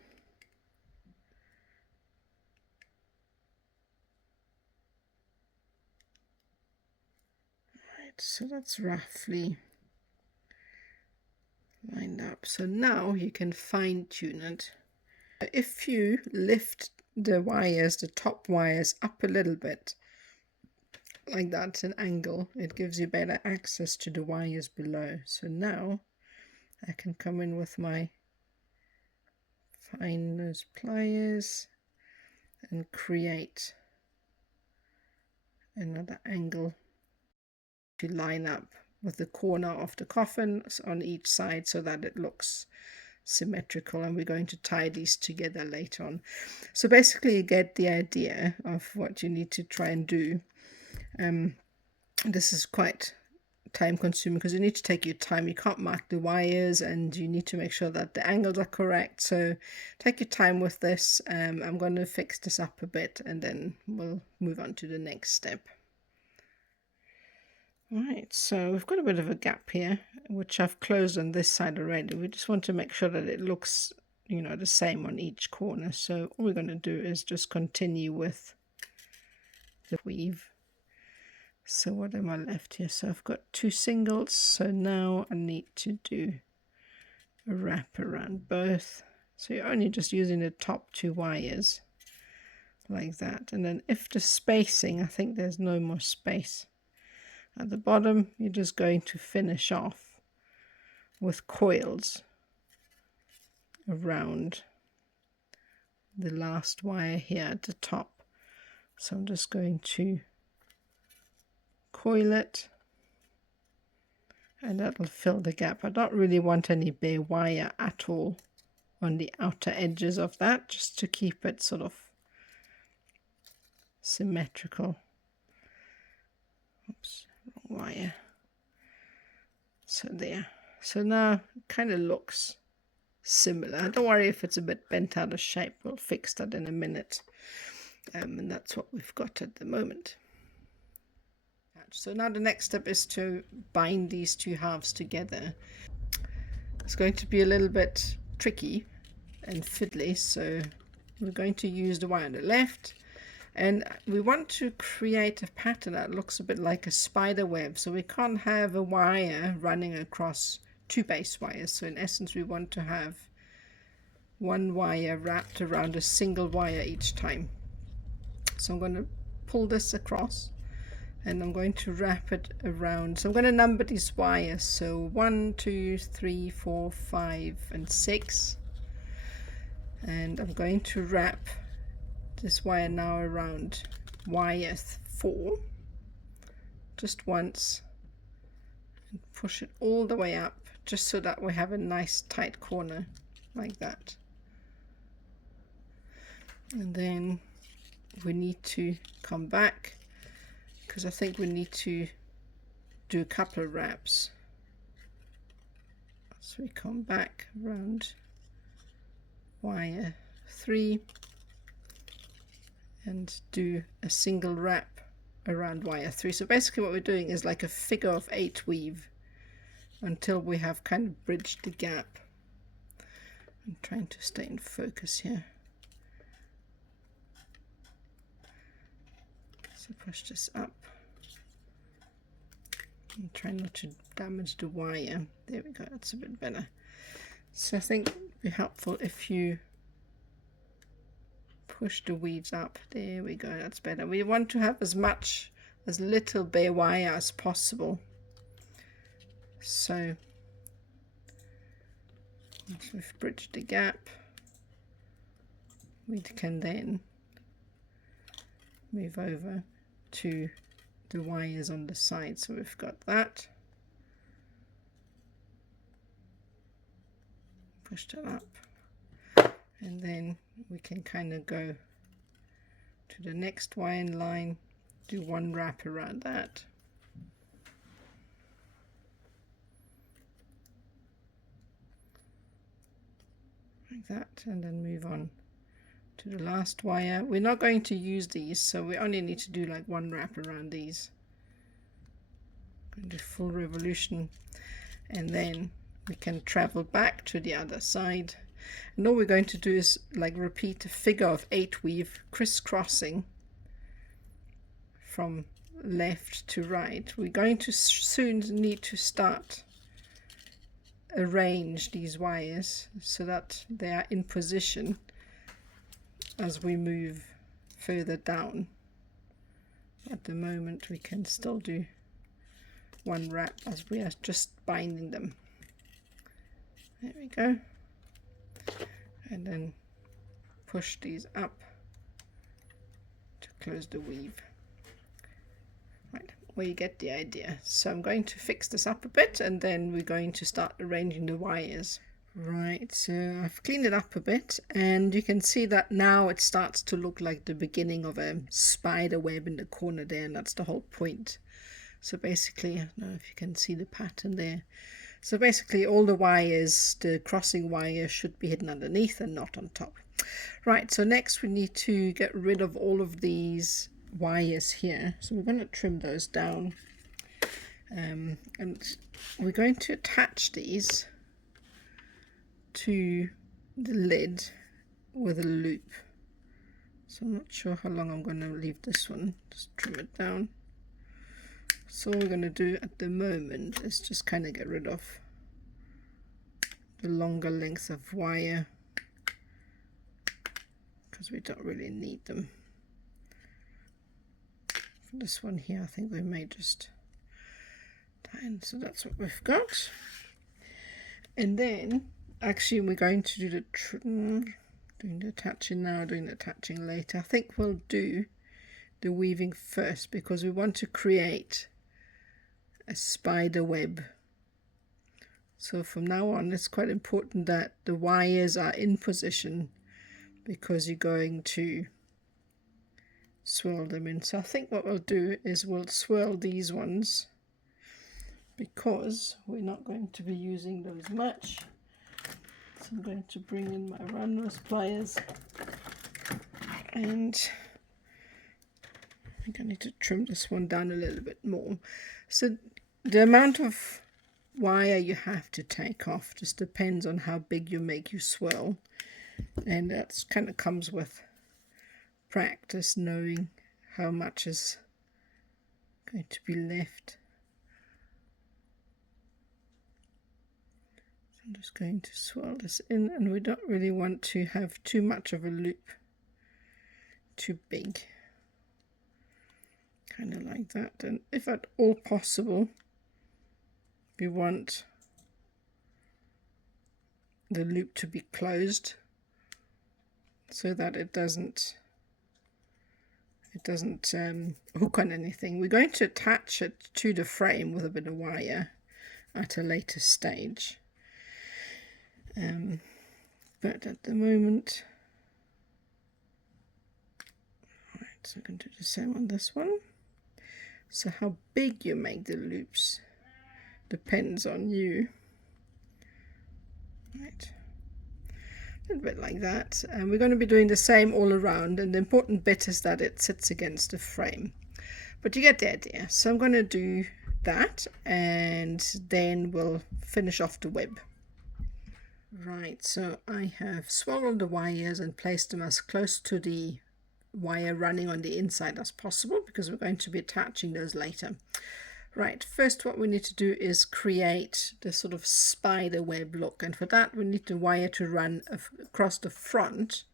Right, so that's roughly lined up. So now you can fine tune it. If you lift the wires, the top wires up a little bit, like that, an angle, it gives you better access to the wires below. So now I can come in with my fine nose pliers and create another angle to line up with the corner of the coffin on each side so that it looks symmetrical, and we're going to tie these together later on. So basically you get the idea of what you need to try and do. This is quite time consuming because you need to take your time. You can't mark the wires and you need to make sure that the angles are correct, so take your time with this. I'm going to fix this up a bit and then we'll move on to the next step. Right, so we've got a bit of a gap here, which I've closed on this side already. We just want to make sure that it looks, you know, the same on each corner. So all we're going to do is just continue with the weave. So what am I left here? So I've got 2 singles. So now I need to do a wrap around both. So you're only just using the top 2 wires like that. And then if the spacing, I think there's no more space at the bottom, you're just going to finish off with coils around the last wire here at the top. So I'm just going to coil it and that'll fill the gap. I don't really want any bare wire at all on the outer edges of that, just to keep it sort of symmetrical. Oops, wrong wire. So there. So now it kind of looks similar. Don't worry if it's a bit bent out of shape. We'll fix that in a minute. And that's what we've got at the moment. So now the next step is to bind these 2 halves together. It's going to be a little bit tricky and fiddly, so we're going to use the wire on the left, and we want to create a pattern that looks a bit like a spider web. So we can't have a wire running across 2 base wires. So in essence we want to have 1 wire wrapped around a single wire each time. So I'm going to pull this across and I'm going to wrap it around. So I'm going to number these wires. So 1, 2, 3, 4, 5 and 6. And I'm going to wrap this wire now around wire 4 just once and push it all the way up, just so that we have a nice tight corner like that. And then we need to come back, because I think we need to do a couple of wraps. So we come back around wire 3 and do a single wrap around wire 3. So basically what we're doing is like a figure of 8 weave until we have kind of bridged the gap. I'm trying to stay in focus here. So push this up and try not to damage the wire. There we go, that's a bit better. So I think it'd be helpful if you push the weaves up. There we go, that's better. We want to have as little bare wire as possible. So once we've bridged the gap, we can then move over to the wires on the side. So we've got that. Push that up, and then we can kind of go to the next wire in line, do one wrap around that, like that, and then move on to the last wire. We're not going to use these, so we only need to do like one wrap around these. Going to do full revolution, and then we can travel back to the other side. And all we're going to do is like repeat a figure of 8 weave, crisscrossing from left to right. We're going to soon need to start arrange these wires so that they are in position as we move further down. At the moment we can still do one wrap as we are just binding them. There we go. And then push these up to close the weave. Right, well, you get the idea. So I'm going to fix this up a bit, and then we're going to start arranging the wires. Right, so I've cleaned it up a bit, and you can see that now it starts to look like the beginning of a spider web in the corner there, and that's the whole point. So basically, I don't know if you can see the pattern there. So basically all the wires, the crossing wire, should be hidden underneath and not on top. Right, so next we need to get rid of all of these wires here. So we're going to trim those down, and we're going to attach these to the lid with a loop. So I'm not sure how long I'm going to leave this one. Just trim it down. So all we're going to do at the moment is just kind of get rid of the longer lengths of wire, because we don't really need them. For this one here, I think we may just tie in. So that's what we've got. And then actually we're going to do doing the attaching now, doing the attaching later. I think we'll do the weaving first, because we want to create a spider web. So from now on it's quite important that the wires are in position, because you're going to swirl them in. So I think what we'll do is we'll swirl these ones, because we're not going to be using those much. So I'm going to bring in my round nose pliers, and I think I need to trim this one down a little bit more. So the amount of wire you have to take off just depends on how big you make your swirl, and that kind of comes with practice, knowing how much is going to be left. So I'm just going to swirl this in, and we don't really want to have too much of a loop, too big, kind of like that. And if at all possible, we want the loop to be closed so that it doesn't hook on anything. We're going to attach it to the frame with a bit of wire at a later stage, but at the moment, right, so I'm going to do the same on this one. So how big you make the loops depends on you. Right, a little bit like that, and we're going to be doing the same all around, and the important bit is that it sits against the frame, but you get the idea. So I'm going to do that, and then we'll finish off the web. Right, so I have swallowed the wires and placed them as close to the wire running on the inside as possible, because we're going to be attaching those later. Right, first what we need to do is create the sort of spider web look, and for that we need the wire to run across the front,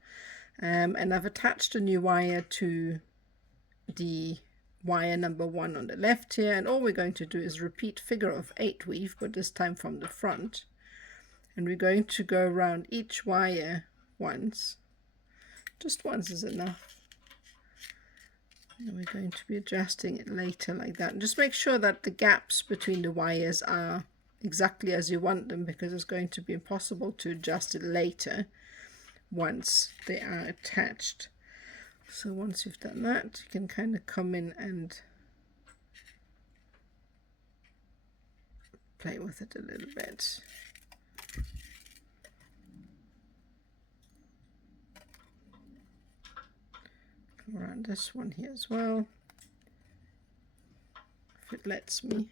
and I've attached a new wire to the wire number 1 on the left here, and all we're going to do is repeat figure of 8 weave, but this time from the front, and we're going to go around each wire once. Just once is enough. And we're going to be adjusting it later like that. And just make sure that the gaps between the wires are exactly as you want them, because it's going to be impossible to adjust it later once they are attached. So once you've done that, you can kind of come in and play with it a little bit. Around this one here as well, if it lets me.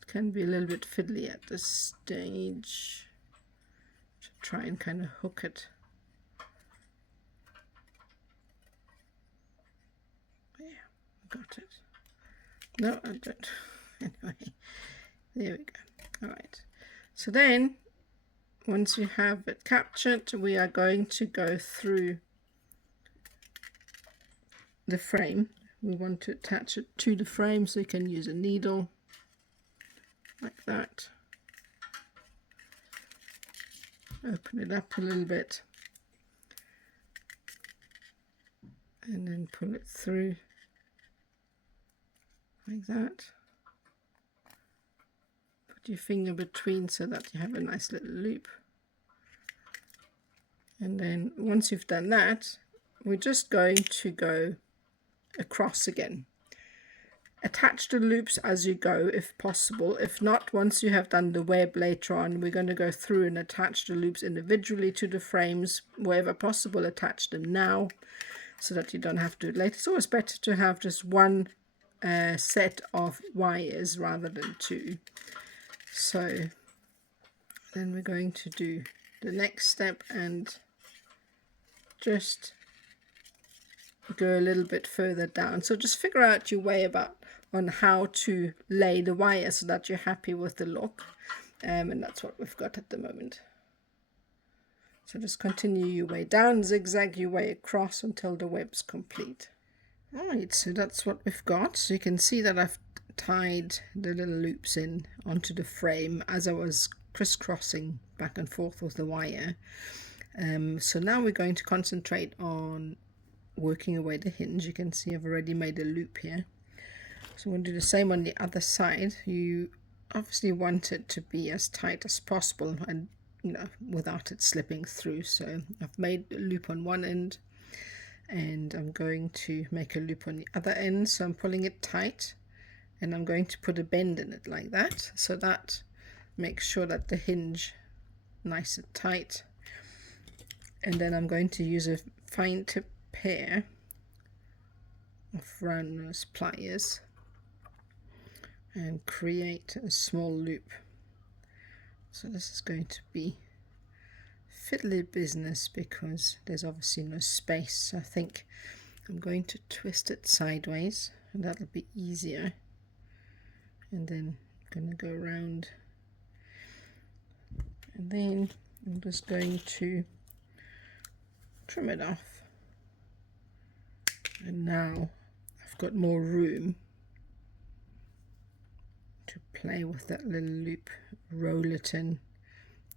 It can be a little bit fiddly at this stage to try and kind of hook it. Yeah, got it. No, I don't. Anyway, there we go. All right, so then once you have it captured, we are going to go through the frame. We want to attach it to the frame, so you can use a needle like that. Open it up a little bit and then pull it through like that. Put your finger between so that you have a nice little loop. And then once you've done that, we're just going to go across again. Attach the loops as you go if possible. If not, once you have done the web later on, we're going to go through and attach the loops individually to the frames. Wherever possible, attach them now so that you don't have to do it later. It's always better to have just one set of wires rather than two. So then we're going to do the next step and just go a little bit further down. So just figure out your way on how to lay the wire so that you're happy with the look, and that's what we've got at the moment. So just continue your way down, zigzag your way across until the web's complete. Alright, so that's what we've got. So you can see that I've tied the little loops in onto the frame as I was crisscrossing back and forth with the wire. So now we're going to concentrate on working away the hinge. You can see I've already made a loop here. So I'm going to do the same on the other side. You obviously want it to be as tight as possible and, you know, without it slipping through. So I've made a loop on one end and I'm going to make a loop on the other end. So I'm pulling it tight and I'm going to put a bend in it like that. So that makes sure that the hinge nice and tight. And then I'm going to use a fine tip pair of round nose pliers and create a small loop. So this is going to be fiddly business because there's obviously no space. So I think I'm going to twist it sideways and that'll be easier. And then I'm going to go around and then I'm just going to trim it off. And now I've got more room to play with that little loop, roll it in.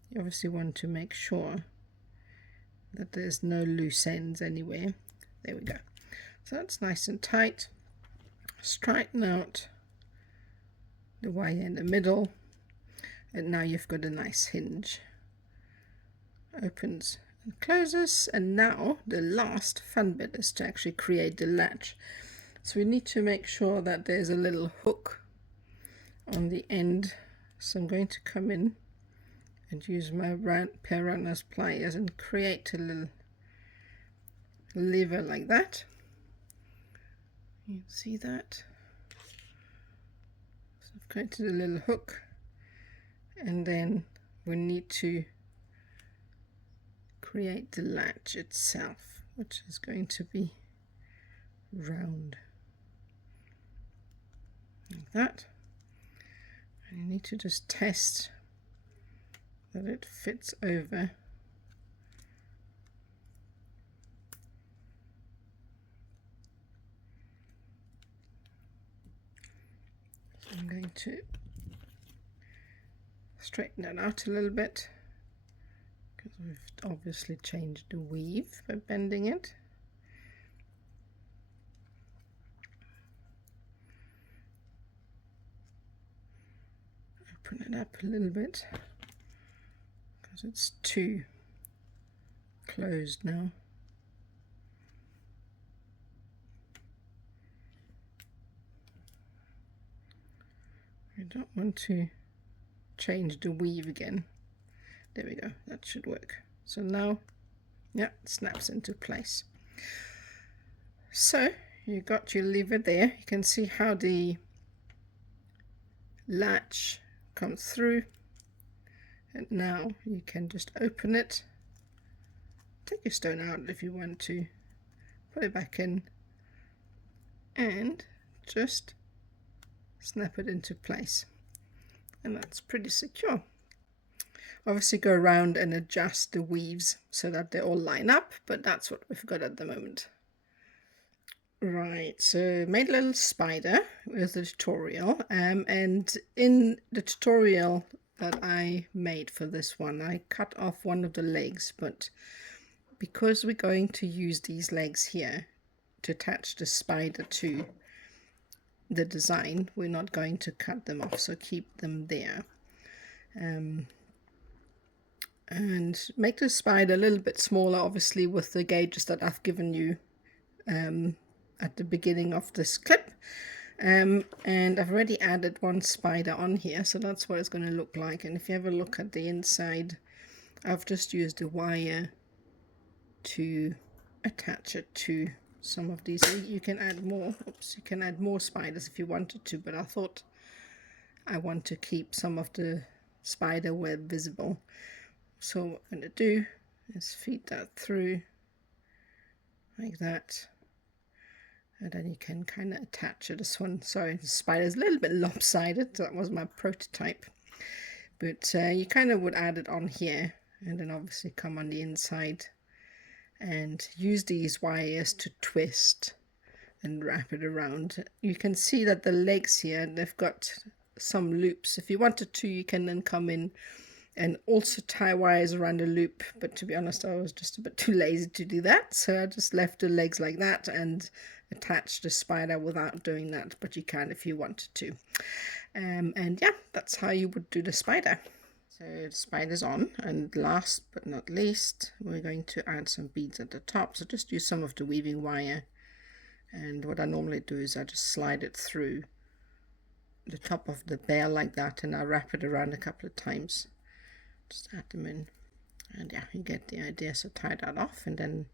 You obviously want to make sure that there's no loose ends anywhere. There we go. So that's nice and tight. Straighten out the wire in the middle, and now you've got a nice hinge. Opens and closes, and now the last fun bit is to actually create the latch. So we need to make sure that there's a little hook on the end. So I'm going to come in and use my pair of nose pliers and create a little lever like that. You can see that. So I've created a little hook, and then we need to create the latch itself, which is going to be round like that. And you need to just test that it fits over. So I'm going to straighten that out a little bit, because we've obviously changed the weave by bending it. Open it up a little bit because it's too closed now. I don't want to change the weave again. There we go, that should work. So now, yeah, it snaps into place. So you got your lever there. You can see how the latch comes through, and now you can just open it, take your stone out if you want to, put it back in, and just snap it into place, and that's pretty secure. Obviously go around and adjust the weaves so that they all line up, but that's what we've got at the moment. Right, so made a little spider with the tutorial, and in the tutorial that I made for this one, I cut off one of the legs, but because we're going to use these legs here to attach the spider to the design, we're not going to cut them off, so keep them there. And make the spider a little bit smaller, obviously with the gauges that I've given you at the beginning of this clip. And I've already added one spider on here, so that's what it's going to look like. And if you have a look at the inside, I've just used the wire to attach it to some of these. You can add more. Oops, you can add more spiders if you wanted to, but I thought I want to keep some of the spider web visible. So what I'm going to do is feed that through like that, and then you can kind of attach it. This one, sorry, the spider's a little bit lopsided, that was my prototype, but you kind of would add it on here, and then obviously come on the inside and use these wires to twist and wrap it around. You can see that the legs here, they've got some loops. If you wanted to, you can then come in and also tie wires around the loop, but to be honest, I was just a bit too lazy to do that, so I just left the legs like that and attached the spider without doing that, but you can if you wanted to. And yeah, that's how you would do the spider. So the spider's on, and last but not least, we're going to add some beads at the top. So just use some of the weaving wire, and what I normally do is I just slide it through the top of the bell like that, and I wrap it around a couple of times. Just add them in, and yeah, you get the idea. So tie that off, and then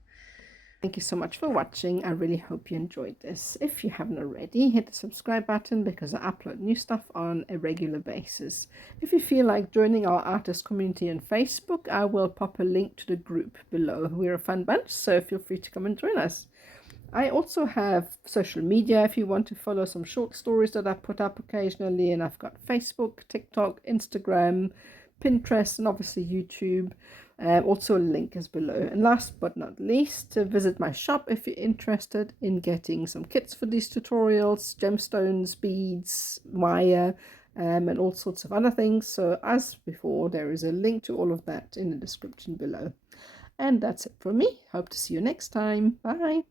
thank you so much for watching. I really hope you enjoyed this. If you haven't already, hit the subscribe button because I upload new stuff on a regular basis. If you feel like joining our artist community on Facebook, I will pop a link to the group below. We're a fun bunch, so feel free to come and join us. I also have social media if you want to follow some short stories that I put up occasionally, and I've got Facebook, TikTok, Instagram, Pinterest, and obviously YouTube. Also a link is below. And last but not least, visit my shop if you're interested in getting some kits for these tutorials, gemstones, beads, wire, and all sorts of other things. So as before, there is a link to all of that in the description below. And that's it for me. Hope to see you next time. Bye.